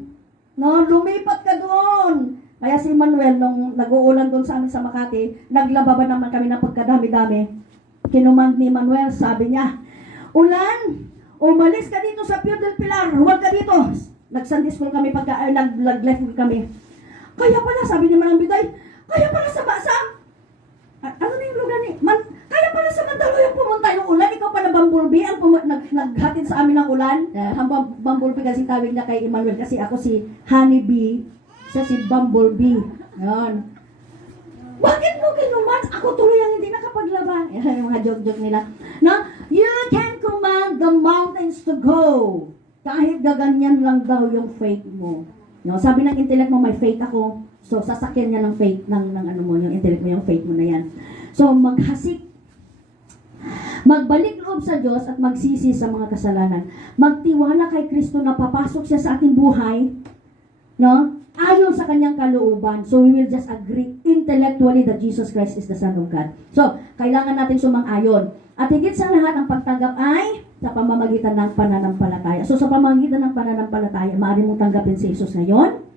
No, lumipat ka doon. Kaya si Manuel, nung nag-uulan doon sa amin sa Makati, naglababan naman kami ng pagkadami-dami. Kinumand ni Manuel, sabi niya, Ulan, umalis ka dito sa Pier del Pilar, huwag ka dito. Nag-Sunday school kami, nag-life kami. Kaya pala, sabi ni Manang Biday, kaya pala sa ano na yung lugar ni? Kaya pala sa Mandaluyong pumunta yung ulan, ikaw pala Bumblebee ang naghatid sa amin ng ulan. Hanggang Bumblebee kasi tawag na kay Emmanuel kasi ako si Honeybee, siya si Bumblebee. Yan. Bakit mo kinuman? Ako tuloy ang hindi nakapaglaban. Yan yung mga joke-joke nila. No? You can command the mountains to go. Kahit gaganyan lang daw yung faith mo. No? Sabi ng intellect mo, may faith ako. So, sasakyan niya ng faith, ng ano mo, yung intellect mo, yung faith mo na yan. So, maghasik. Magbalik loob sa Diyos at magsisi sa mga kasalanan. Magtiwala kay Kristo na papasok siya sa ating buhay. No? Ayon sa kanyang kalooban. So, we will just agree intellectually that Jesus Christ is the Son of God. So, kailangan natin sumang-ayon. At higit sa lahat, ang pagtanggap ay sa pamamagitan ng pananampalataya. So, sa pamamagitan ng pananampalataya, maaari mong tanggapin si Jesus ngayon.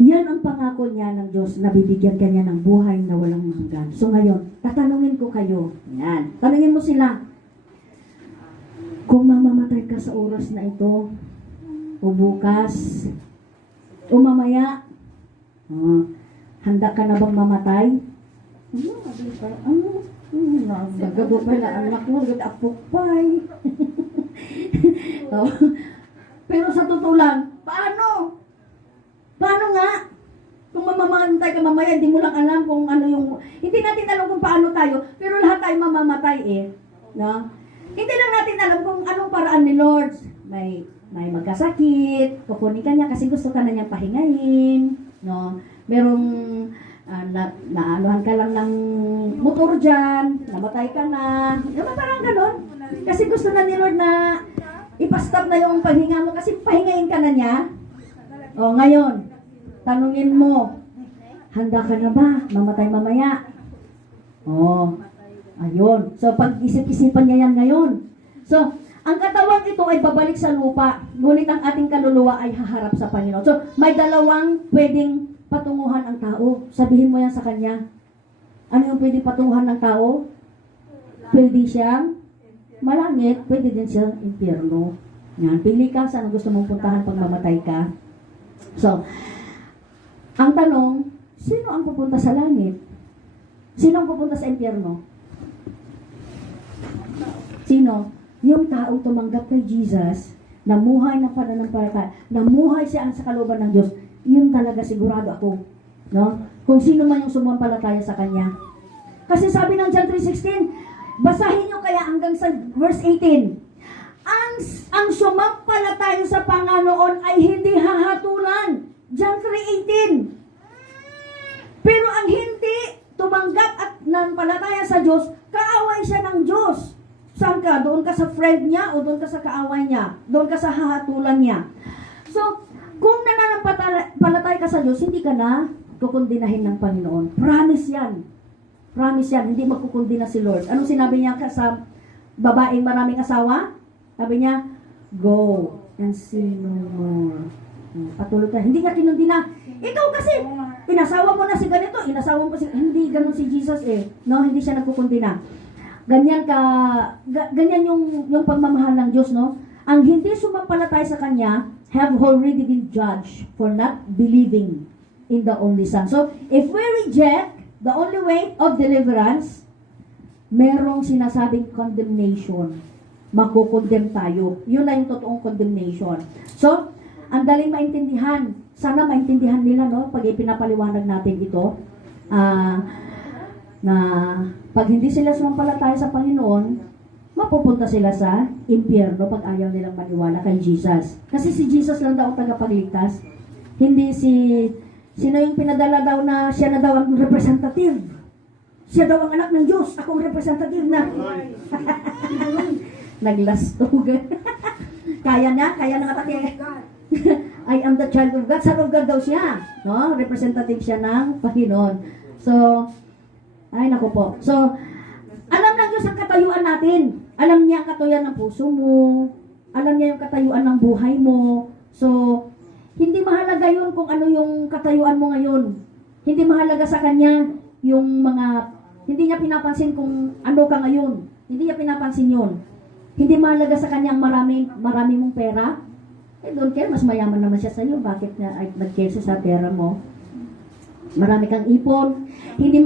Yan ang pangako niya ng Diyos na bibigyan kanya ng buhay na walang hanggan. So, ngayon, tatanungin ko kayo. Yan. Tanungin mo sila. Kung mamamatay ka sa oras na ito, o bukas, o mamaya, handa ka na bang mamatay? Nagado pa na anak mo, nag-apupay. Pero sa totoo lang, paano? Paano nga? Kung mamamatay ka mamaya, hindi mo lang alam kung ano yung... Hindi natin alam kung paano tayo, pero lahat tayo mamamatay eh. No? Hindi lang natin alam kung anong paraan ni Lord. May magkasakit, kukunin ka niya kasi gusto ka na niyang pahingahin, no? Merong naanuhan ka lang ng motor dyan, namatay ka na, yung parang ganon. Kasi gusto na ni Lord na ipastop na yung pahinga mo kasi pahingahin ka na niya. O ngayon, tanungin mo, handa ka na ba mamatay mamaya? O, ayun. So, pag-isip-isipan niya yan ngayon. So, ang katawang ito ay babalik sa lupa, ngunit ang ating kaluluwa ay haharap sa Panginoon. So, may dalawang pwedeng patunguhan ang tao. Sabihin mo yan sa kanya. Ano yung pwedeng patunguhan ng tao? Pwede siyang malangit, pwede din siyang impyerno. Yan, pili ka saan gusto mong puntahan pag mamatay ka. So, ang tanong, sino ang pupunta sa langit? Sino ang pupunta sa impyerno? Sino? Yung taong tumanggap kay Jesus, namuhay ng pananampalataya, namuhay siya sa kalooban ng Diyos, yun talaga sigurado ako. No? Kung sino man yung sumampalataya sa Kanya. Kasi sabi ng John 3:16, basahin nyo kaya hanggang sa verse 18, ang sumampalataya sa Panginoon ay hindi hahatulan. John 3:18. Pero ang hindi tumanggap at nampalataya sa Diyos, kaaway siya ng Diyos. Saan ka? Doon ka sa friend niya o doon ka sa kaaway niya? Doon ka sa hahatulan niya. So, kung nananampalatay ka sa Diyos, hindi ka na kukundinahin ng Panginoon. Promise yan. Promise yan. Hindi magkukundina si Lord. Anong sinabi niya sa babaeng maraming asawa? Sabi niya, go and sin no more. Patuloy ka. Hindi niya kinundina. Ikaw kasi, inasawa mo na si ganito, inasawa mo si... Hindi ganun si Jesus eh. No, hindi siya nagkukundina. Ganyan yung pagmamahal ng Diyos, no? Ang hindi sumampalatay sa Kanya have already been judged for not believing in the only Son. So, if we reject the only way of deliverance, merong sinasabing condemnation. Makukondem tayo. Yun na yung totoong condemnation. So, ang daling maintindihan. Sana maintindihan nila, no? Pag ipinapaliwanag natin ito, na pag hindi sila sumampalataya sa Panginoon, mapupunta sila sa impyerno pag ayaw nilang maniwala kay Jesus. Kasi si Jesus lang daw ang tagapagligtas. Hindi sino yung pinadala daw na siya na daw ang representative. Siya daw ang anak ng Diyos. Ako ang representative na. Naglastugan. Kaya ng atake. I am the child of God. Son of God daw siya. No? Representative siya ng Panginoon. So, ay, naku po. So, alam ng Diyos ang katayuan natin. Alam niya ang katayuan ng puso mo. Alam niya yung katayuan ng buhay mo. So, hindi mahalaga yun kung ano yung katayuan mo ngayon. Hindi mahalaga sa Kanya yung mga... Hindi niya pinapansin kung ano ka ngayon. Hindi niya pinapansin yun. Hindi mahalaga sa Kanya ang marami mong pera. Eh, don't care. Mas mayaman naman siya sa iyo. Bakit na nag-care sa pera mo? Marami kang ipon. Hindi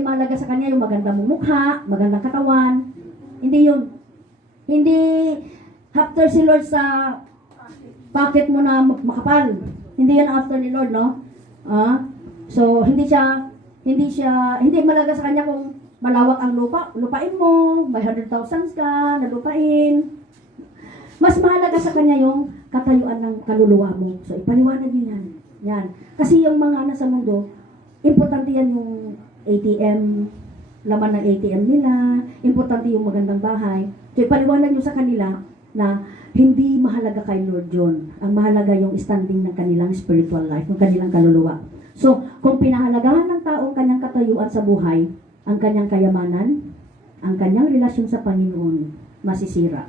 mahalaga sa Kanya yung maganda mong mukha, magandang katawan. Hindi yun. Hindi after si Lord sa pocket mo na makapal. Hindi yan after ni Lord, no? So, hindi siya Hindi malaga sa kanya kung malawak ang lupain mo, may 100,000 ka na lupain. Mas mahalaga sa kanya yung katayuan ng kaluluwa mo. So, ipaliwanag niyo yan. Yan. Kasi yung mga nasa mundo, importante yan yung ATM, laman ng ATM nila, importante yung magandang bahay. So, ipaliwanag niyo sa kanila na hindi mahalaga kay Lord John. Ang mahalaga yung standing ng kanilang spiritual life, ng kanilang kaluluwa. So, kung pinahalagahan ng tao ang kanyang katayuan sa buhay, ang kanyang kayamanan, ang kanyang relasyon sa Panginoon, masisira.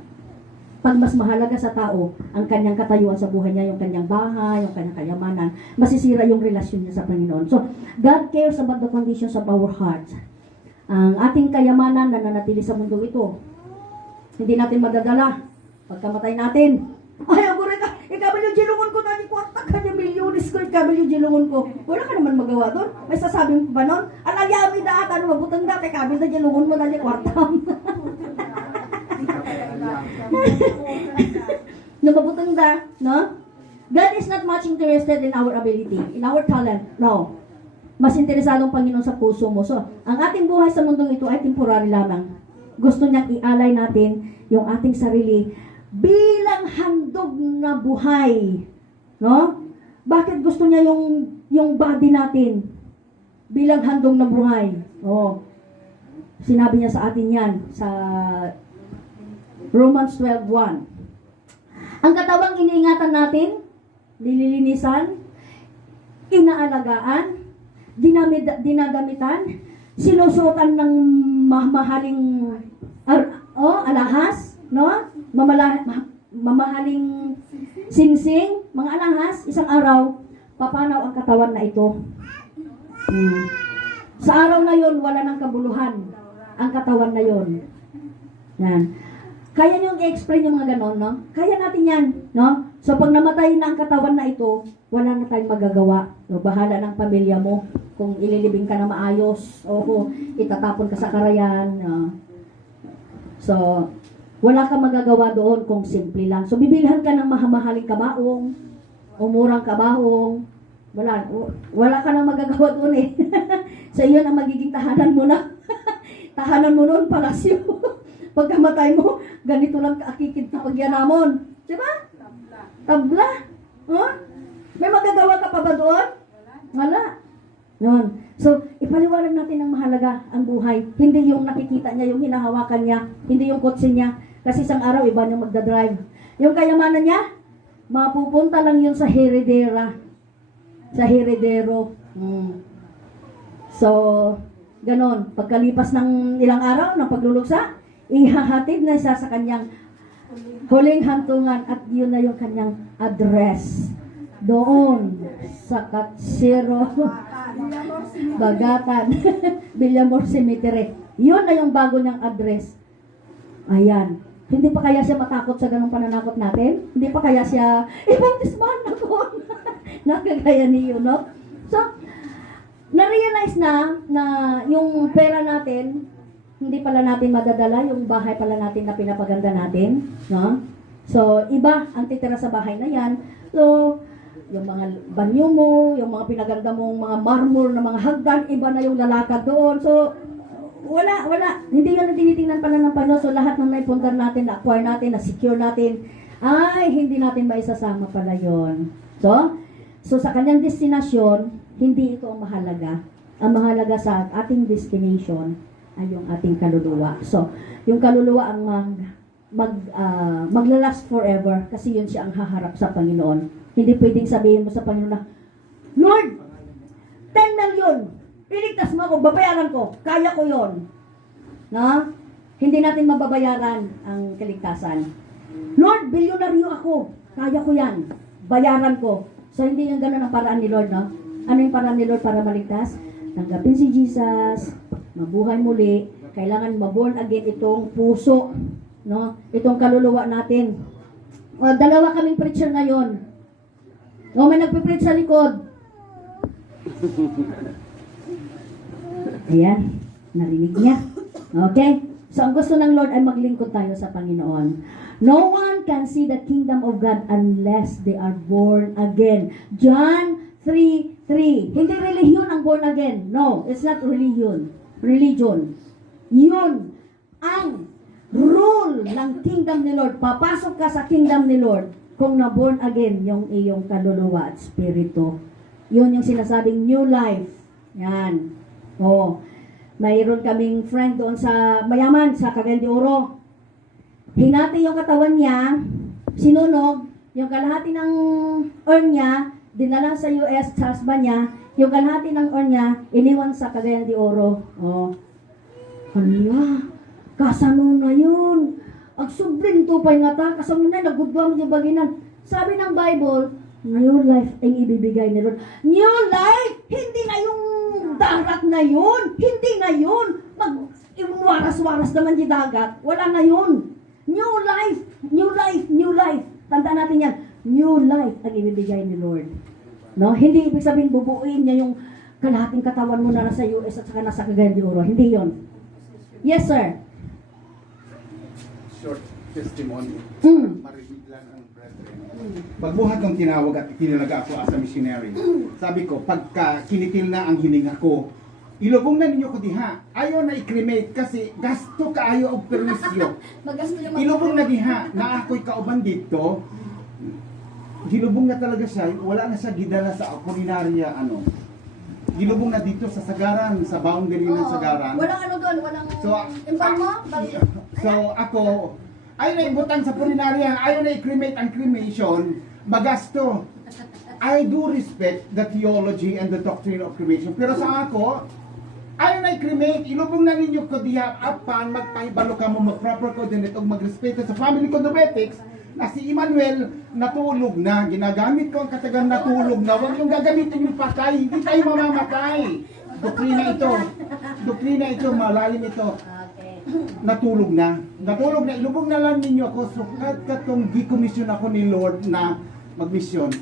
Pag mas mahalaga sa tao ang kanyang katayuan sa buhay niya, yung kanyang bahay, yung kanyang kayamanan, masisira yung relasyon niya sa Panginoon. So, God cares about the conditions of our hearts. Ang ating kayamanan na nanatili sa mundo ito, hindi natin madadala. Pagkamatay natin, ay, ako rin ka, ikabalyo jilungon ko na, kwarta ka niya, milyones ko, ikabalyo jilungon ko. Wala ka naman magawa doon. May sasabing pa nun, alayami na ata, mabutang dati, ikabil na jilungon mo na niya, kwarta. Lumabutang da, no? God is not much interested in our ability, in our talent. No. Mas interesadong Panginoon sa puso mo. So, ang ating buhay sa mundong ito ay temporary lamang. Gusto niyang ialay natin yung ating sarili bilang handog na buhay. No? Bakit gusto niya yung body natin bilang handog na buhay? Oh. Sinabi niya sa atin yan sa Romans 12:1. Ang katawang iniingatan natin, nililinisan, inaalagaan, dinagamitan, sinusuotan ng mamahaling alahas, no? Mamahaling singsing, mga alahas, isang araw, papanaw ang katawan na ito. Sa araw na yon, wala nang kabuluhan ang katawan na yon. Yan. Kaya nyo i-explain yung mga ganon, no? Kaya natin yan, no? So, pag namatay na ang katawan na ito, wala na tayong magagawa. So, bahala ng pamilya mo. Kung ililibing ka na maayos, o kung itatapon ka sa karayan. So, wala kang magagawa doon kung simple lang. So, bibilhan ka ng mahamahaling kabaong, o murang kabaong. Wala ka nang magagawa doon eh. So, yun ang magiging tahanan mo na. Tahanan mo noon, palasyo. Pagkamatay mo, ganito lang kaakikid na pagyanamon. Diba? Tabla. Huh? May magagawa ka pa ba doon? Wala. Yun. So, ipaliwanag natin ang mahalaga ang buhay. Hindi yung nakikita niya, yung hinahawakan niya, hindi yung kotse niya. Kasi isang araw, iba niyang magdadrive. Yung kayamanan niya, mapupunta lang yun sa heredera. Sa heredero. So, ganon. Pagkalipas ng ilang araw, ng pagluluksa, ihahatid na siya sa kanyang huling hantungan at yun na yung kanyang address. Doon sa Katsiro, Bagatan, Villamor Cemetery. Yun na yung bago niyang address. Ayan. Hindi pa kaya siya matakot sa ganung pananakot natin? Hindi pa kaya siya, ibautisman ako. Nakagaya niyo, no? So, na-realize na yung pera natin, hindi pala natin madadala, yung bahay pala natin na pinapaganda natin, no? So, iba ang titira sa bahay na yan. So, yung mga banyo mo, yung mga pinaganda mong mga marmor na mga hagdan, iba na yung lalakad doon. So, wala. Hindi yun ang tinitingnan pala ng Panginoon. So, lahat ng naipundar natin, na-acquire natin, na-secure natin, ay, hindi natin maisasama pala yun. So, sa kanyang destinasyon, hindi ito ang mahalaga. Ang mahalaga sa ating destination ay yung ating kaluluwa. So, yung kaluluwa ang maglalast forever kasi yun siya ang haharap sa Panginoon. Hindi pwedeng sabihin mo sa Panginoon na, Lord, 10 million, iligtas mo ako, babayaran ko, kaya ko yon. No? Hindi natin mababayaran ang kaligtasan. Lord, bilyonaryo ako, kaya ko yan, bayaran ko. So, hindi yung ganun ang paraan ni Lord, no? Ano yung paraan ni Lord para maligtas? Tanggapin si Jesus, mabuhay muli, kailangan maborn again itong puso, no? Itong kaluluwa natin. Dalawa kaming preacher ngayon. No, may nagpe-preach sa likod. Ayan, narinig niya. Okay? So, ang gusto ng Lord ay maglingkod tayo sa Panginoon. No one can see the kingdom of God unless they are born again. John 3:3. Hindi religion ang born again. No, it's not religion. Religion. Yun ang rule ng kingdom ni Lord. Papasok ka sa kingdom ni Lord kung na-born again yung iyong kaluluwa at spirito. Yun yung sinasabing new life. Yan. Oh. Mayroon kaming friend doon sa mayaman, sa Cagayan de Oro. Hinati yung katawan niya, sinunog, yung kalahati ng urn niya, dinala sa US sa husband niya, yung kalahati ng urn niya, iniwan sa Cagayan de Oro. Oh. Hala, kasano na yun? Ang subling tupay nga ta, kasano na, nagudwa mo yung baginan. Sabi ng Bible, new life ang ibibigay ni Lord. New life! Hindi na yung dagat na yun! Hindi na yun! Waras-waras naman yung dagat. Wala na yun. New life! New life! New life! Tandaan natin yan. New life ang ibibigay ni Lord. No? Hindi ibig sabihin bubuuin niya yung kalahating katawan mo na nasa US at saka nasa Cagayan de Oro. Hindi yon. Yes, sir. Short testimony. Mm. Marinig lang ang brethren. Pagbuhat ng tinawag at tinalaga ako as a missionary, sabi ko, pagka kinitil na ang hininga ko, ilubong na ninyo ko diha. Ayaw na i-cremate kasi gasto kaayo og perwisyo. Magasto yung Ilubong na diha na ako'y kauban dito. Gilubong na talaga siya. Wala na siya gidala sa kulinarya Gilubong na dito sa Sagaran, sa boundary ng Sagaran. Walang ano doon, walang So, impal mo? so ako, ayaw na ibutan sa kulinarya, ayaw na i-cremate ang cremation, magasto. I do respect the theology and the doctrine of cremation. Pero sa ako, ayaw na i-cremate, ilubong na ninyo ko diya, apan, magpahibalo ka mo, mag-proper coordinate, o magrespeto sa family condometics, na si Emmanuel natulog na, ginagamit ko ang katagang natulog na, huwag yung gagamitin yung patay, hindi tayo mamamatay. Doktrina ito, malalim ito. Natulog na, ilubog na lang ninyo ako, sukat katong gikomisyon ako ni Lord na magmisyon.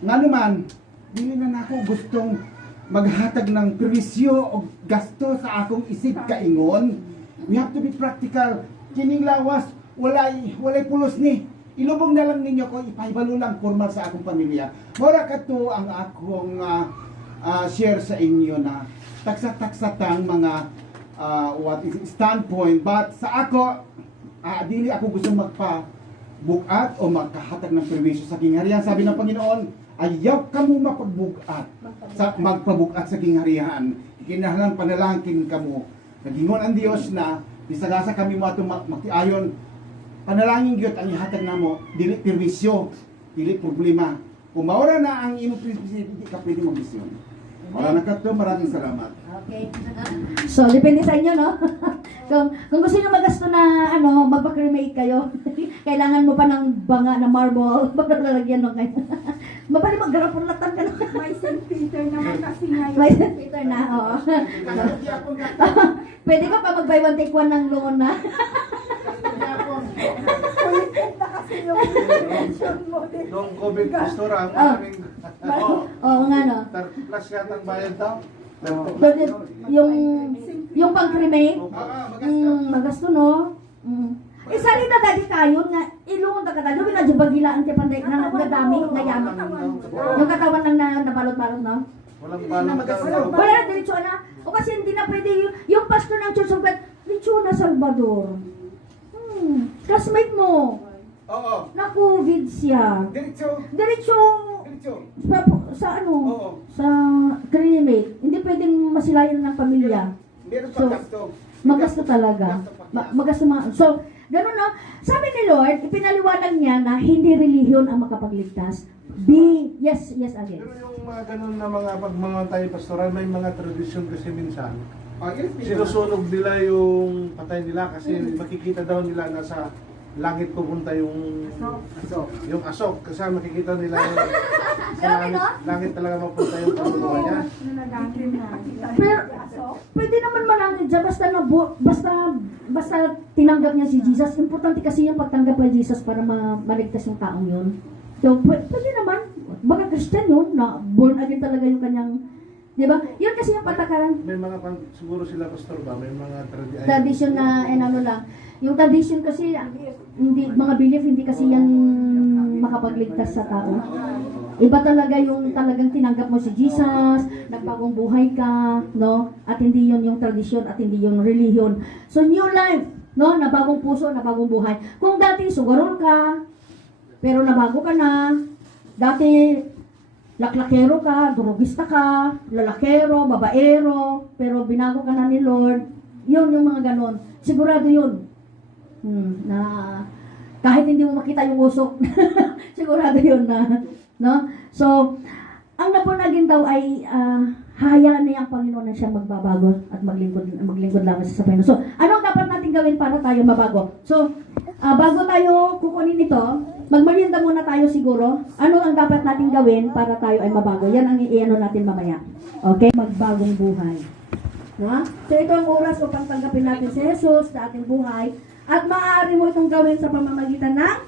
Nga naman, dili na ako gustong maghatag ng perwisyo o gasto sa akong isip kaingon. We have to be practical. Kining lawas, walay pulos ni. Ilubog na lang ninyo ko, ipahibalo lang formal sa akong pamilya. Mora kato ang akong share sa inyo na taksa-taksatang mga standpoint. But sa ako, dili ako gusto magpabukat o magkahatag ng perwisyo sa kingharian. Sabi ng Panginoon, ayaw ka mo magpabukat sa kingharian. Kinahanglan panalangin ka mo. Nagingon ang Diyos na bisagasa kami mo itong magtiayon. Panalangin gyud ang ihatag namo, dili perwisyo, dili problema. Kung maura na ang imong perwisyo, hindi ka pwede mag-misyon. Wala na kato, maraming salamat. Okay. So, depende sa inyo, no? kung gusto niyo magasto na, magpa-cremate kayo, kailangan mo pa ng banga na marble para lalagyan ng kayo. Mabali maggarapulatan ka na. May St. Peter naman kasi ngayon. May St. Peter na, oo. Pwede ka pa mag-buy one take one ng loan na? Kulitin na kasi yung intention mo. Noong COVID pastor, ang Ah. aming Oo nga, no? 30 plus yata ang bayad daw. Yung pang-cremate, Magasto. magasto, no? Isali na dali kayo nga ilungon ta kada gabi na bagila ang tipanday na nadami na yaman. Yung katawan lang na nabalot-balot, no? Walang balang daw. Wala na diretso na. O kasi hindi na pwede yung pastor ng Church of God, diretso na Salvador. Classmate mo. Oo. Na COVID siya. Diretso. Diretso sa Oo. sa cremate. Hindi pwedeng masilayan ng pamilya. Meron pa So, gasto. Magasto talaga. Magasto So, ganun, no? Sabi ni Lord, ipinaliwanag niya na hindi relihiyon ang makapagligtas. Yes again. Pero yung mga ganun na mga pagmamatay pastoral, may mga tradisyon kasi minsan. Sinusunog nila yung patay nila kasi makikita daw nila na sa langit pupunta yung asok. Kasi makikita nila yung sa Grabe, no? langit talaga mapunta yung kaluluwa niya. Nanagatin na. Pero, pwede naman manangin dyan, basta tinanggap niya si Jesus. Importante kasi yung pagtanggap kay Jesus para maligtas yung taong yun. So, pwede naman. Baka Christian yun, na born again talaga yung kanyang, di ba? Yun kasi yung patakaran. May mga siguro sila pastor ba, may mga Tradition na, lang. Yung tradition kasi, hindi, mga belief, hindi kasi yan makapagligtas sa tao. Iba talaga yung talagang tinanggap mo si Jesus, nagbagong buhay ka, no? At hindi yun yung tradisyon at hindi yung religion. So, new life, no? Nabagong puso, nabagong buhay. Kung dati sugarol ka, pero nabago ka na, dati laklakero ka, durugista ka, lalakero, babaero, pero binago ka na ni Lord, yun yung mga ganon. Sigurado yun. Na kahit hindi mo makita yung usok, sigurado yun na, no? So, ang napunagin daw ay hayaan niya ang Panginoon na siya magbabago at maglingkod lang sa Panginoon. So, anong dapat natin gawin para tayo mabago? So, bago tayo kukunin ito, magmerienda muna tayo siguro. Ano ang dapat natin gawin para tayo ay mabago? Yan ang i-ano natin mamaya. Okay? Magbagong buhay. No? So, ito ang oras upang tanggapin natin si Jesus sa ating buhay. At maaari mo itong gawin sa pamamagitan ng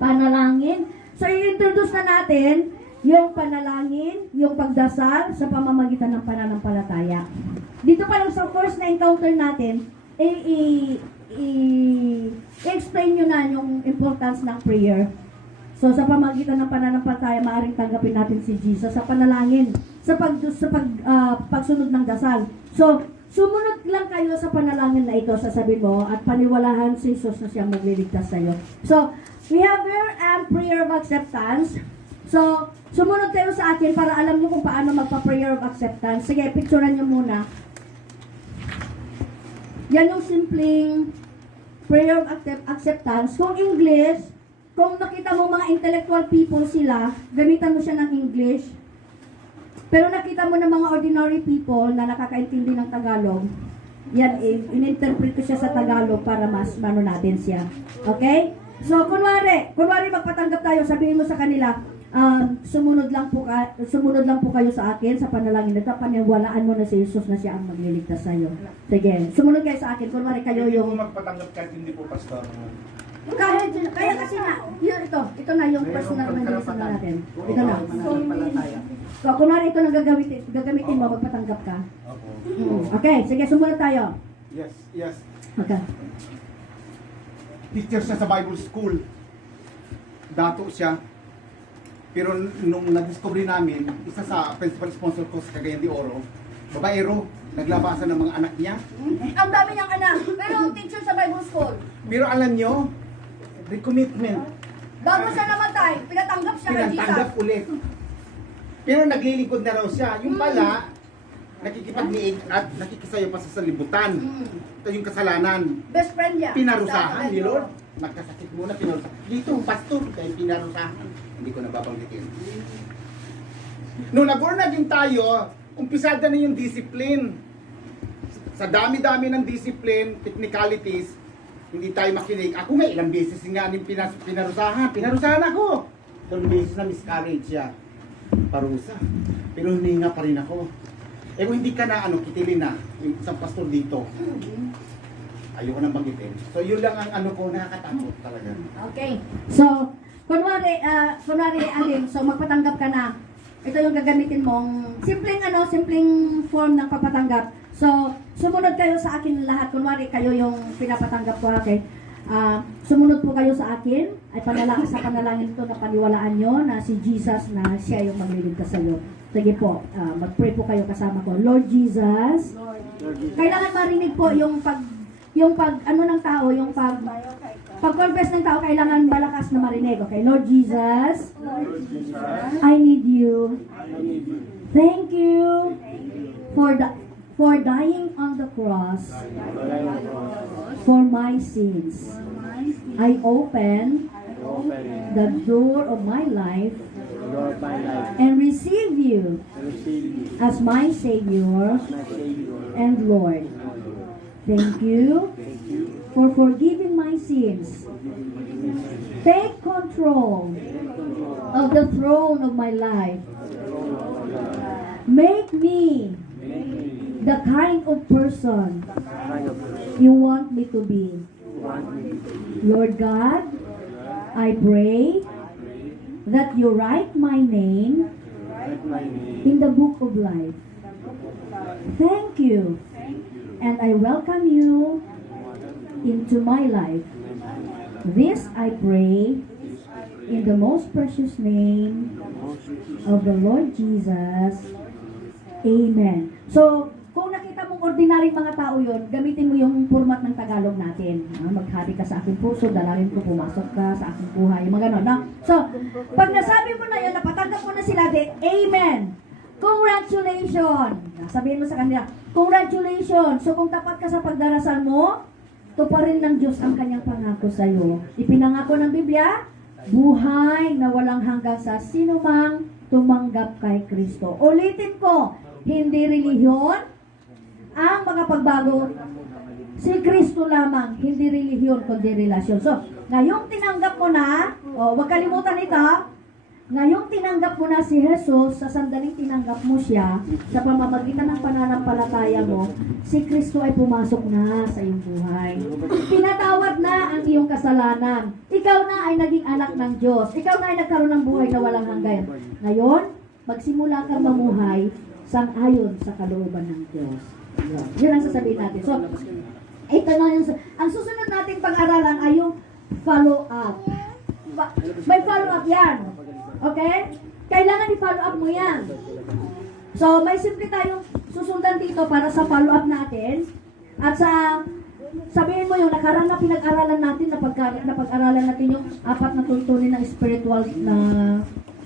panalangin. So, i-introduce na natin yung panalangin, yung pagdasal sa pamamagitan ng pananampalataya. Dito pa lang sa first na encounter natin, i-explain nyo na yung importance ng prayer. So, sa pamamagitan ng pananampalataya, maaaring tanggapin natin si Jesus sa panalangin, sa pagsunod ng dasal. So, sumunod lang kayo sa panalangin na ito, sasabihin mo, at paniwalahan si Jesus na siya magliligtas sa iyo. So, we have here a prayer of acceptance. So, sumunod kayo sa akin para alam nyo kung paano magpa-prayer of acceptance. Sige, picturean nyo muna. Yan yung simpleng prayer of acceptance. Kung English, kung nakita mo mga intellectual people sila, gamitan mo siya ng English. Pero nakita mo ng mga ordinary people na nakakaintindi ng Tagalog, yan, in-interpret ko siya sa Tagalog para mas mano natin siya. Okay? So, kunwari magpatanggap tayo, sabihin mo sa kanila, sumunod lang po kayo sa akin sa panalangin nito, paniwalaan mo na si Jesus na siya ang magliligtas sa iyo. Sige, sumunod kayo sa akin. Kunwari kayo Hindi yung po magpatanggap kahit hindi po pastor. kaya kasi na, ito na yung personal evangelism na natin. Ito na. So, kunwari ito na gagamitin mo, magpatanggap ka. Opo. Okay, sige, sumunod tayo. Yes. Okay. Teacher siya sa Bible School. Dato siya. Pero nung na-discover namin, isa sa principal sponsor ko sa Cagayan de Oro, babaero, naglabasan ng mga anak niya. Ang dami niyang anak, pero teacher sa Bible School. Pero alam nyo, recommitment, Bago siya namatay, pinatanggap siya kay Jesus. pinatanggap ulit. Pero naglilingkod na raw siya. Yung pala, nakikipag-liig at nakikisayo pa sa salibutan. Ito yung kasalanan. Best friend niya. Pinarusahan ni Lord. Nagkasakit muna, pinarusahan. Dito, pastor, kaya pinarusahan. Hindi ko nababanggitin. Nung nag-born again tayo, umpisada na yung discipline. Sa dami-dami ng discipline, technicalities, hindi tayo makinig. Ako nga, ilang beses nga pinarusahan. Pinarusahan ako. Ilang beses na miscarriage siya. Parusa. Pero huminga pa rin ako. Eh kung hindi ka na, kitilin na, yung isang pastor dito. Ayoko nang banggitin. So yun lang ang ko, nakakatakot talaga. Okay. So, kunwari, so magpatanggap ka na. Ito yung gagamitin mong simpleng form ng papatanggap. So, sumunod kayo sa akin lahat. Kunwari, kayo yung pinapatanggap ko, okay? Sumunod po kayo sa akin. Ay sa panalangin ito na paniwalaan nyo na si Jesus na siya yung magliligtas sa iyo. Sige po, mag-pray po kayo kasama ko. Lord Jesus, kailangan marinig po yung pag-confess ng tao, kailangan malakas na marinig. Okay, Lord Jesus, I need you. Thank you for dying on the cross for my sins. I open the door of my life and receive you as my Savior and Lord. Thank you for forgiving my sins. Take control of the throne of my life. Make me the kind of person you want me to be. Lord God, I pray that you write my name in the book of life. Thank you. And I welcome you into my life. This I pray In the most precious name of the Lord Jesus. Amen. So, kung nakita mong ordinaryong mga tao yon, gamitin mo yung format ng Tagalog natin. Maghari ka sa aking puso, dalangin ko, pumasok ka sa aking buhay. Mga ganon, no? So, pag nasabi mo na yun, napatanggap mo na sila, amen. Congratulations. Sabihin mo sa kanila, congratulations. So, kung tapat ka sa pagdarasal mo, tuparin ng Diyos ang kanyang pangako sa iyo. Ipinangako ng Biblia, buhay na walang hanggan sa sinumang tumanggap kay Kristo. Ulitin ko, hindi relihiyon ang makapagbago. Si Kristo lamang, hindi relihiyon kundi relasyon. So, ngayong tinanggap mo na, huwag kalimutan ito, ngayong tinanggap mo na si Jesus, sa sandaling tinanggap mo siya, sa pamamagitan ng pananampalataya mo, si Kristo ay pumasok na sa iyong buhay. Pinatawad na ang iyong kasalanan. Ikaw na ay naging anak ng Diyos. Ikaw na ay nagkaroon ng buhay na walang hanggan. Ngayon, magsimula kang mamuhay sang-ayon sa kalooban ng Diyos. Yun ang sasabihin natin. So, ito na yung, ang susunod nating pag-aralan ay yung follow-up. May follow-up yan. Okay? Kailangan i-follow up mo yan. So, may simple tayong susundan dito para sa follow-up natin. At sabihin mo yung nakaraan na pinag-aralan natin, napag-aralan natin yung 4 na tuntunin ng spiritual na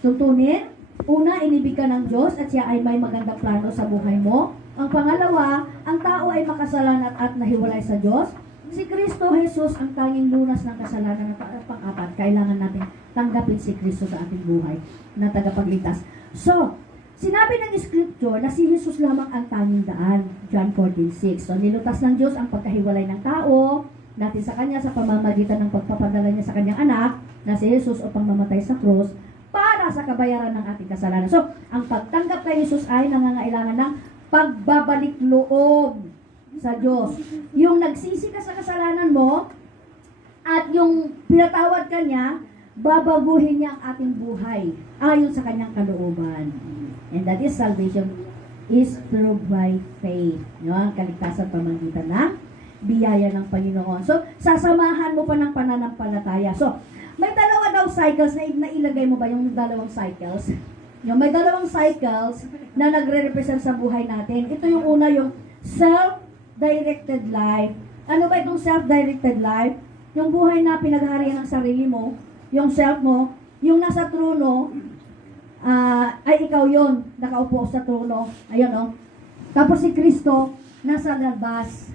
tuntunin. Una, inibig ka ng Diyos at siya ay may magandang plano sa buhay mo. Ang pangalawa, ang tao ay makasalanan at nahiwalay sa Diyos. Si Kristo Jesus ang tanging lunas ng kasalanan. At pang-apat, kailangan natin tanggapin si Kristo sa ating buhay na tagapagligtas. So, sinabi ng Scripture na si Jesus lamang ang tanging daan. John 14:6. So, nilutas ng Diyos ang pagkahiwalay ng tao natin sa Kanya sa pamamagitan ng pagpapadala niya sa Kanyang anak na si Jesus upang mamatay sa krus para sa kabayaran ng ating kasalanan. So, ang pagtanggap kay Jesus ay nangangailangan ng pagbabalik loob sa Diyos. Yung nagsisi ka sa kasalanan mo at yung pinatawad ka niya, babaguhin niya ang ating buhay ayon sa kanyang kalooban. And that is salvation is through by faith. Yung kaligtasan pamamagitan ng biyaya ng Panginoon. So, sasamahan mo pa ng pananampalataya. So, may dalawa daw cycles na ilagay mo ba yung dalawang cycles? Yung may dalawang cycles na nagre-represent sa buhay natin. Ito yung una, yung self-directed life. Ano ba itong self-directed life? Yung buhay na pinagharian ng sarili mo, yung self mo, yung nasa trono, ay ikaw yon, nakaupo sa trono. Ayun, oh. Tapos si Kristo, nasa labas.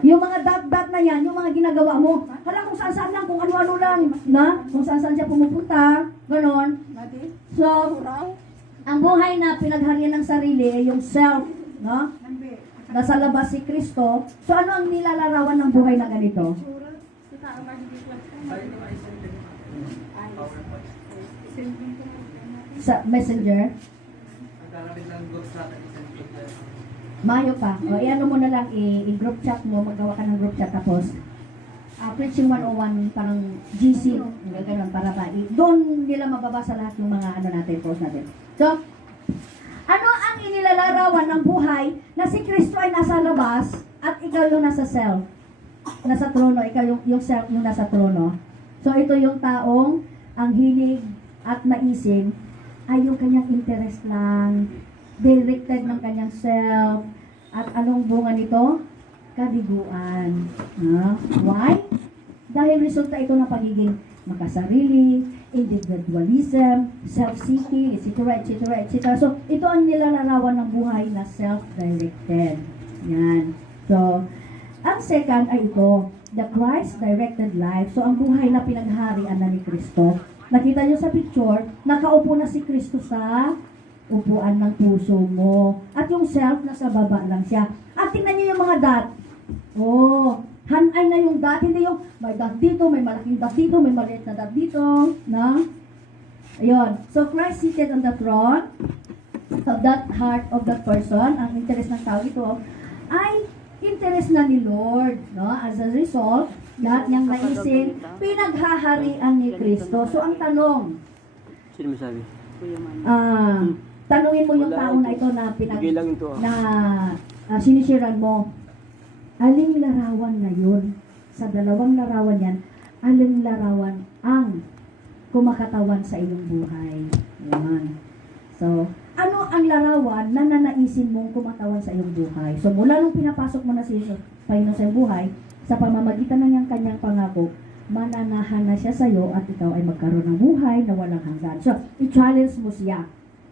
Yung mga dot-dot na yan, yung mga ginagawa mo, hala kung saan-saan lang, kung ano-ano lang, na? Kung saan-saan siya pumupunta, ganon. So, ang buhay na pinagharian ng sarili, yung self, no? Nasa labas si Kristo. So, ano ang nilalarawan ng buhay na ganito? Sa messenger? Mayo pa. O, i-ano mo na lang, i-group chat mo, magawa ka ng group chat, tapos, Preaching 101, parang GC, gano'n, para ba, doon nila mababasa lahat ng mga ano natin, post natin. So, ano ang inilalarawan ng buhay na si Kristo ay nasa labas at ikaw yung nasa self, nasa trono, ikaw yung self yung nasa trono. So, ito yung taong ang hilig at naisin ay yung kanyang interest lang, directed ng kanyang self, at anong bunga nito? Kabiguan. Why? Dahil resulta ito ng pagiging makasarili, individualism, self-seeking, etc., etc., etc. So, ito ang nilalarawan ng buhay na self-directed. Yan. So, ang second ay ito, the Christ-directed life. So, ang buhay na pinagharian na ni Kristo. Nakita nyo sa picture, nakaupo na si Kristo sa upuan ng puso mo. At yung self, nasa baba lang siya. At tingnan nyo yung mga dot. Oh, hanay na yung dot. Hindi yung may dot dito, may malaking dot dito, may maliit na dot dito. Na? Ayun. So, Christ seated on the throne of that heart of that person. Ang interest ng tao ito ay interest na ni Lord. No? As a result, lahat niyang naisin, pinaghaharian ni Kristo. So, ang tanong, Sino masabi? tanungin mo yung tao na ito na Bigay lang ito. sinisiran mo. Aling larawan ngayon, sa dalawang larawan yan, alin larawan ang kumakatawan sa iyong buhay. Yan. So, ano ang larawan na nanaisin mong kumatawan sa iyong buhay? So, mula nung pinapasok mo na si Panginoon sa iyong buhay, sa pamamagitan ng niyang kanyang pangako, mananahan na siya sa iyo at ikaw ay magkaroon ng buhay na walang hanggan. So, i-challenge mo siya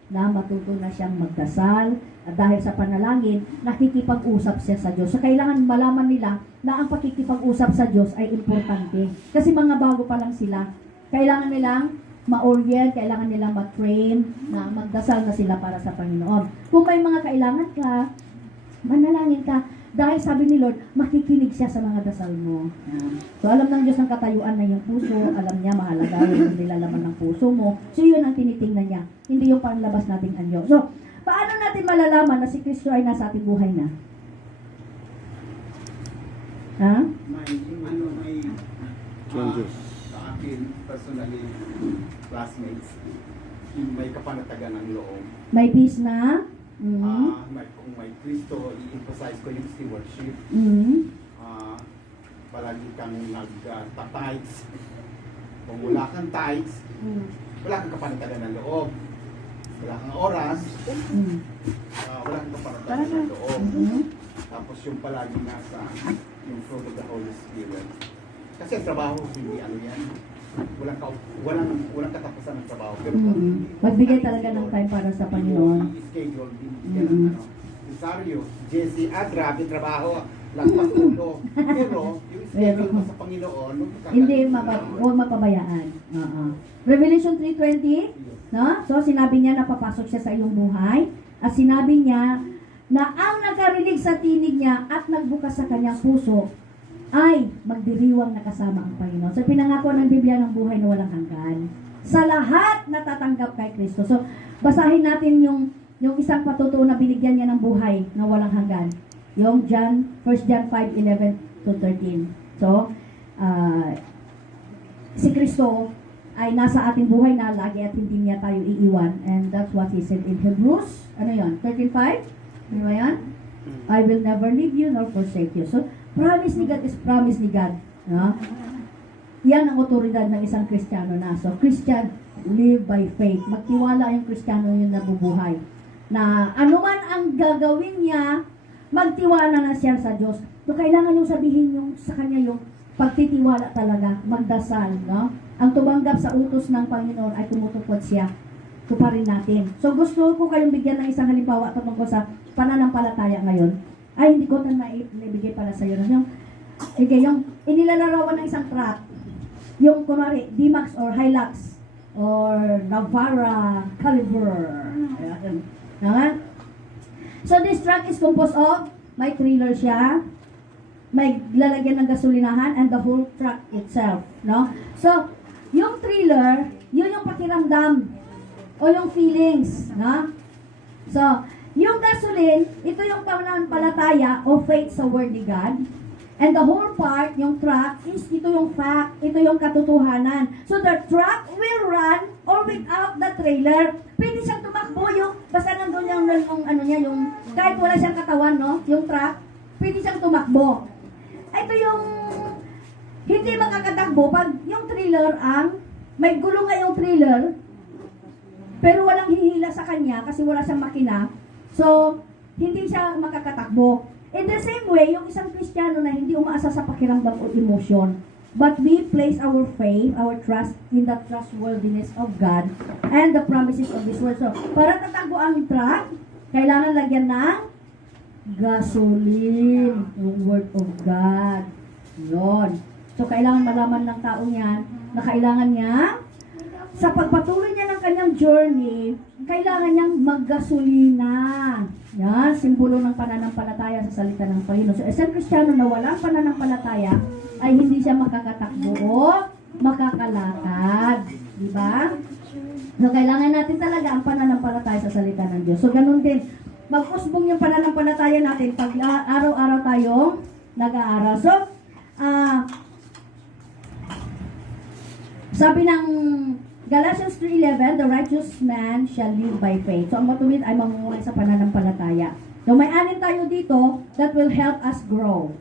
na matuto na siyang magdasal at dahil sa panalangin, nakikipag-usap siya sa Diyos. So, kailangan malaman nila na ang pakikipag-usap sa Diyos ay importante. Kasi mga bago pa lang sila, kailangan nilang ma-orient, kailangan nilang ma-train na magdasal na sila para sa Panginoon. Kung may mga kailangan ka, manalangin ka, dahil sabi ni Lord, makikinig siya sa mga dasal mo. Yan. So, alam ng Diyos ang katayuan na yung puso, alam niya mahalaga yung nilalaman ng puso mo. So, yun ang tinitingnan niya. Hindi yung panlabas nating anyo. So, paano natin malalaman na si Kristo ay nasa ating buhay na? Ha? May Changes. sa akin, personally, classmates, may kapanatagan ng loob. May peace na? Kung may Kristo, i-emphasize ko yung stewardship. Palagi kang nag-tithes. Kung wala kang tithes, wala kang kapanatagan ng loob. Wala kang oras, wala kang kapanatagan ng loob. Tapos yung palagi nasa yung fruit of the Holy Spirit. Kasi ang trabaho, hindi ano yan. Walang katapusan ng trabaho. Pero Magbigay talaga ng time para sa Panginoon. I-schedule din yan ang ano. Rosario, Jesse, grabe trabaho. Lagpas ulo. Pero yung schedule mo sa Panginoon, Hindi huwag mapabayaan. Revelation 3:20, no? So sinabi niya na papasok siya sa iyong buhay at sinabi niya na ang nakarinig sa tinig niya at nagbukas sa kanyang puso ay magdiriwang nakasama ang Panginoon. So pinangako ng Biblia ng buhay na walang hanggan sa lahat na tatanggap kay Kristo. So basahin natin yung isang patutuo na binigyan niya ng buhay na walang hanggan. Yung 1 John 5:11 to 13. So, si Kristo ay nasa ating buhay na lagi at hindi niya tayo iiwan. And that's what he said in Hebrews, ano yun, 13:5? Ano ba yan? I will never leave you nor forsake you. So, promise ni God is promise ni God. No? Yan ang otoridad ng isang Kristiyano na. So, Christian, live by faith. Magtiwala yung Kristiyano yung nabubuhay. Na anuman ang gagawin niya, magtiwala na siya sa Diyos. So, kailangan yung sabihin yung sa kanya yung pagtitiwala talaga, magdasal, no? Ang tumanggap sa utos ng Panginoon ay tumutupod siya. Tuparin natin. So, gusto ko kayong bigyan ng isang halimbawa tungkol sa pananampalataya ngayon. Ay, hindi ko na naibigay para sa iyo. Yung inilalarawan ng isang truck, yung kunwari, D-Max or Hilux, or Navara, Caliber. So, this truck is composed of, may trailer siya, may lalagyan ng gasolinahan, and the whole truck itself. No? So, yung trailer, yun yung pakiramdam, o yung feelings. No? So, yung gasoline, ito yung pananampalataya o faith sa Word ni God. And the whole part, yung truck, is ito yung fact, ito yung katotohanan. So the truck will run or without the trailer. Pwede siyang tumakbo yung, basta nandun yung ano niya, yung, kahit wala siyang katawan, no? Yung truck, pwede siyang tumakbo. Ito yung, hindi makakatakbo pag yung trailer ang, may gulong nga yung trailer, pero walang hihila sa kanya kasi wala siyang makina. So, hindi siya makakatakbo. In the same way, yung isang Kristiyano na hindi umaasa sa pakiramdam o emotion, but we place our faith, our trust in the trustworthiness of God and the promises of His Word. So, para tatakbo ang truck, kailangan lagyan ng gasoline, yung Word of God. Yun. So, kailangan malaman ng tao yan na kailangan niya sa pagpatuloy niya ng kanyang journey, kailangan niyang maggasolina. Yan, simbolo ng pananampalataya sa salita ng Panginoon. So, isang Kristiyano na walang pananampalataya ay hindi siya makakatakbo o makakalakad. Diba? So, kailangan natin talaga ang pananampalataya sa salita ng Diyos. So, ganun din. Mag-usbong yung pananampalataya natin pag araw-araw tayong nag-aaral. So, sabi ng Galatians 3:11, the righteous man shall live by faith. So, ang matuwid ay mamumuhay sa pananampalataya. So, may 6 tayo dito that will help us grow.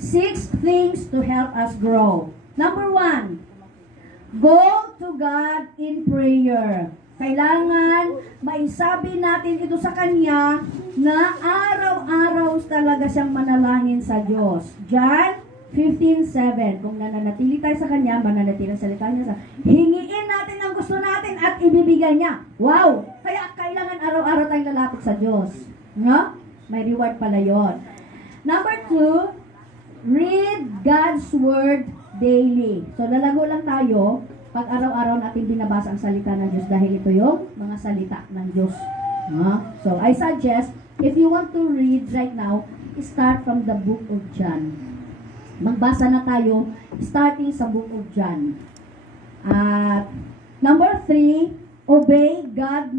6 things to help us grow. Number 1, go to God in prayer. Kailangan maisabi natin ito sa Kanya na araw-araw talaga siyang manalangin sa Diyos. John 15:7. Kung nananatili tayo sa Kanya, mananatili ang salita niya sa hingiin natin ang gusto natin at ibibigay niya. Wow! Kaya kailangan araw-araw tayong lalapit sa Diyos. No? May reward pala yon. Number 2, read God's Word daily. So, lalago lang tayo pag araw-araw natin binabasa ang salita ng Diyos dahil ito yung mga salita ng Diyos. No? So, I suggest, if you want to read right now, start from the book of John. Magbasa na tayo starting sa book of John. At number 3, obey God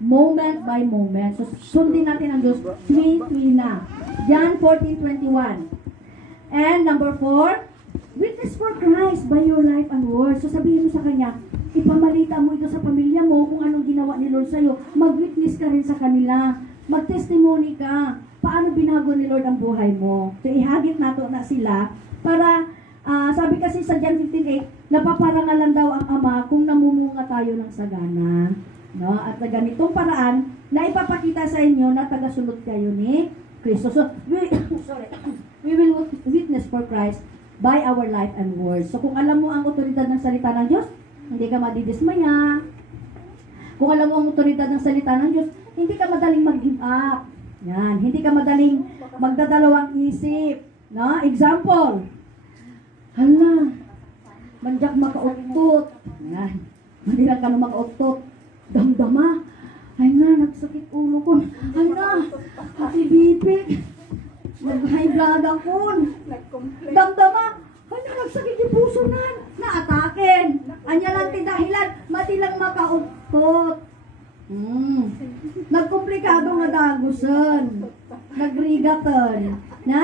moment by moment. So, sundin natin ang Diyos tuwi na. John 14:21. And number 4, witness for Christ by your life and words. So, sabihin mo sa Kanya, ipamalita mo ito sa pamilya mo kung anong ginawa ni Lord sa'yo. Mag-witness ka rin sa kanila. Mag-testimony ka. Paano binago ni Lord ang buhay mo. So, ihagit nato na sila para, sabi kasi sa John 15:8, napaparangalan daw ang Ama kung namumunga tayo ng sagana. No? At sa ganitong paraan, na ipapakita sa inyo na tagasunod kayo ni Kristo. So, we will witness for Christ by our life and words. So, kung alam mo ang otoridad ng salita ng Diyos, hindi ka madidismaya. Kung alam mo ang otoridad ng salita ng Diyos, hindi ka madaling mag-give up. Yan. Hindi ka madaling magdadalawang isip. No? Example. Hala, manjak makauktot. Yan. Hindi lang ka na makauktot. Damdama. Ay na, nagsakit ulo ko. Ay na, natibipig. Nag-high blood ako. Nag-complain. Damdama. Ay na, nagsakit yung puso na. Naatakin. Anya lang dahilan, mati lang makauktot. Nagkomplikado nga dagusan. Nagrigatan. Na?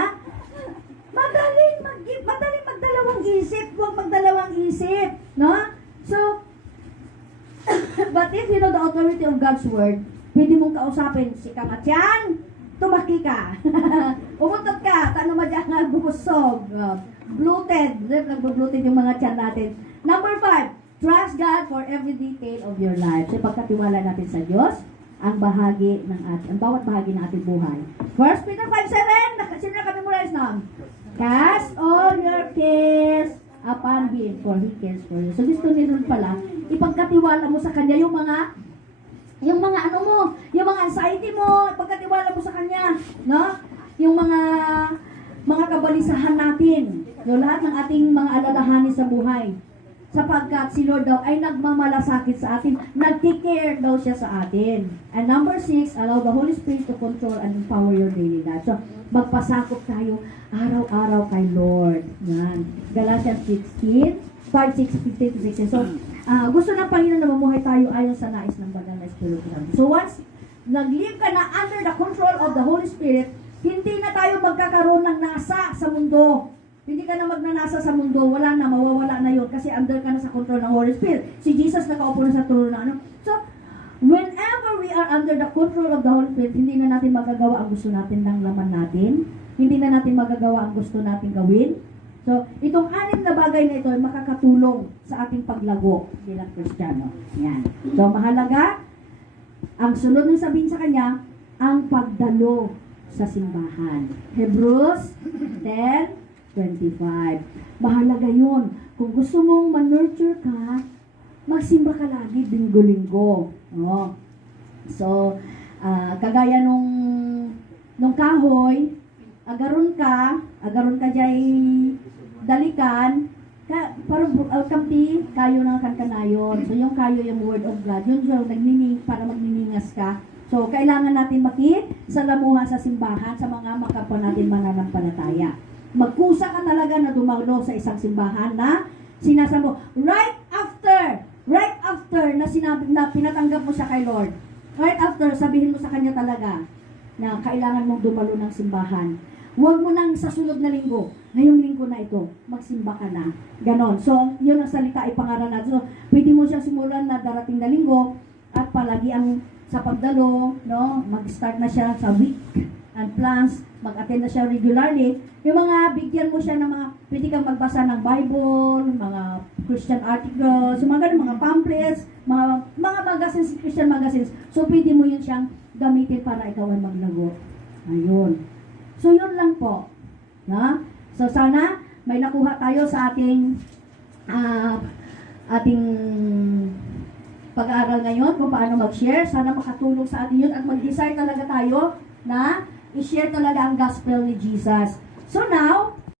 Madaling magdalawang isip. Huwag magdalawang isip. No? So, but if you know the authority of God's Word, pwede mong kausapin si Kamatyan, tumaki ka. Umutot ka, tano madya nga bumusog. Bloated. Nagbo-bloated yung mga tiyan natin. Number 5, trust God for every detail of your life. So, pagkatiwala natin sa Diyos, ang bawat bahagi ng ating buhay. 1 Peter 5:7, sino na kami memorize na? Cast all your cares upon Him, for He cares for you. So, gusto ni Lord pala, ipagkatiwala mo sa Kanya yung mga ano mo, yung mga anxiety mo, ipagkatiwala mo sa Kanya, no? Yung mga kabalisahan natin, yung lahat ng ating mga alalahanin sa buhay. Sapagkat si Lord daw ay nagmamalasakit sa atin, nagki-care daw siya sa atin. And number 6, allow the Holy Spirit to control and empower your daily life. So, magpasakop tayo araw-araw kay Lord. Yan. Galatians 5:6-15-16. So, gusto ng Panginoon na mamuhay tayo ayon sa nais ng banal na Espiritu Santo. So, once nag-live ka na under the control of the Holy Spirit, hindi na tayo magkakaroon ng nasa sa mundo. Hindi ka na magnanasa sa mundo, wala na, mawawala na yun kasi under ka na sa control ng Holy Spirit. Si Jesus nakaupo na sa trono na ano. So, whenever we are under the control of the Holy Spirit, hindi na natin magagawa ang gusto natin ng laman natin. Hindi na natin magagawa ang gusto natin gawin. So, itong 6 na bagay na ito ay makakatulong sa ating paglago bilang Kristiyano. Yan. So, mahalaga, ang sunod ng sabihin sa Kanya, ang pagdalo sa simbahan. Hebrews 10:25. Mahalaga yun. Kung gusto mong ma-nurture ka, magsimba ka lagi linggo-linggo. No? So, kagaya nung kahoy, agaron ka jay dalikan, parang kamti, kayo ng kankanayon. So, yung kayo, yung word of God, yun yung para magniningas ka. So, kailangan natin makisalamuha sa simbahan sa mga makapwa natin mananampalataya. Magkusa ka talaga na dumalo sa isang simbahan na sinasamo. Right after na sinabi na pinatanggap mo siya kay Lord. Right after, sabihin mo sa Kanya talaga na kailangan mong dumalo ng simbahan. Huwag mo nang sa sunod na linggo. Ngayong linggo na ito, magsimba ka na. Ganon. So, yun ang salita ay pangaral natin. So, pwede mo siyang simulan na darating na linggo at palagi ang sa pagdalo, no? Mag-start na siya sa week and plans, mag-attend na siya regularly. Yung mga big bigyan mo siya ng mga, pwede kang magbasa ng Bible, mga Christian articles, yung mga ganun, mga pamphlets, mga magazines, Christian magazines. So, pwede mo yun siyang gamitin para ikaw ay maglago. Ayun. So, yun lang po. Na? So, sana may nakuha tayo sa ating pag-aaral ngayon kung paano mag-share. Sana makatulong sa atin yun at mag-desire talaga tayo na i-share talaga ang gospel ni Jesus. So now,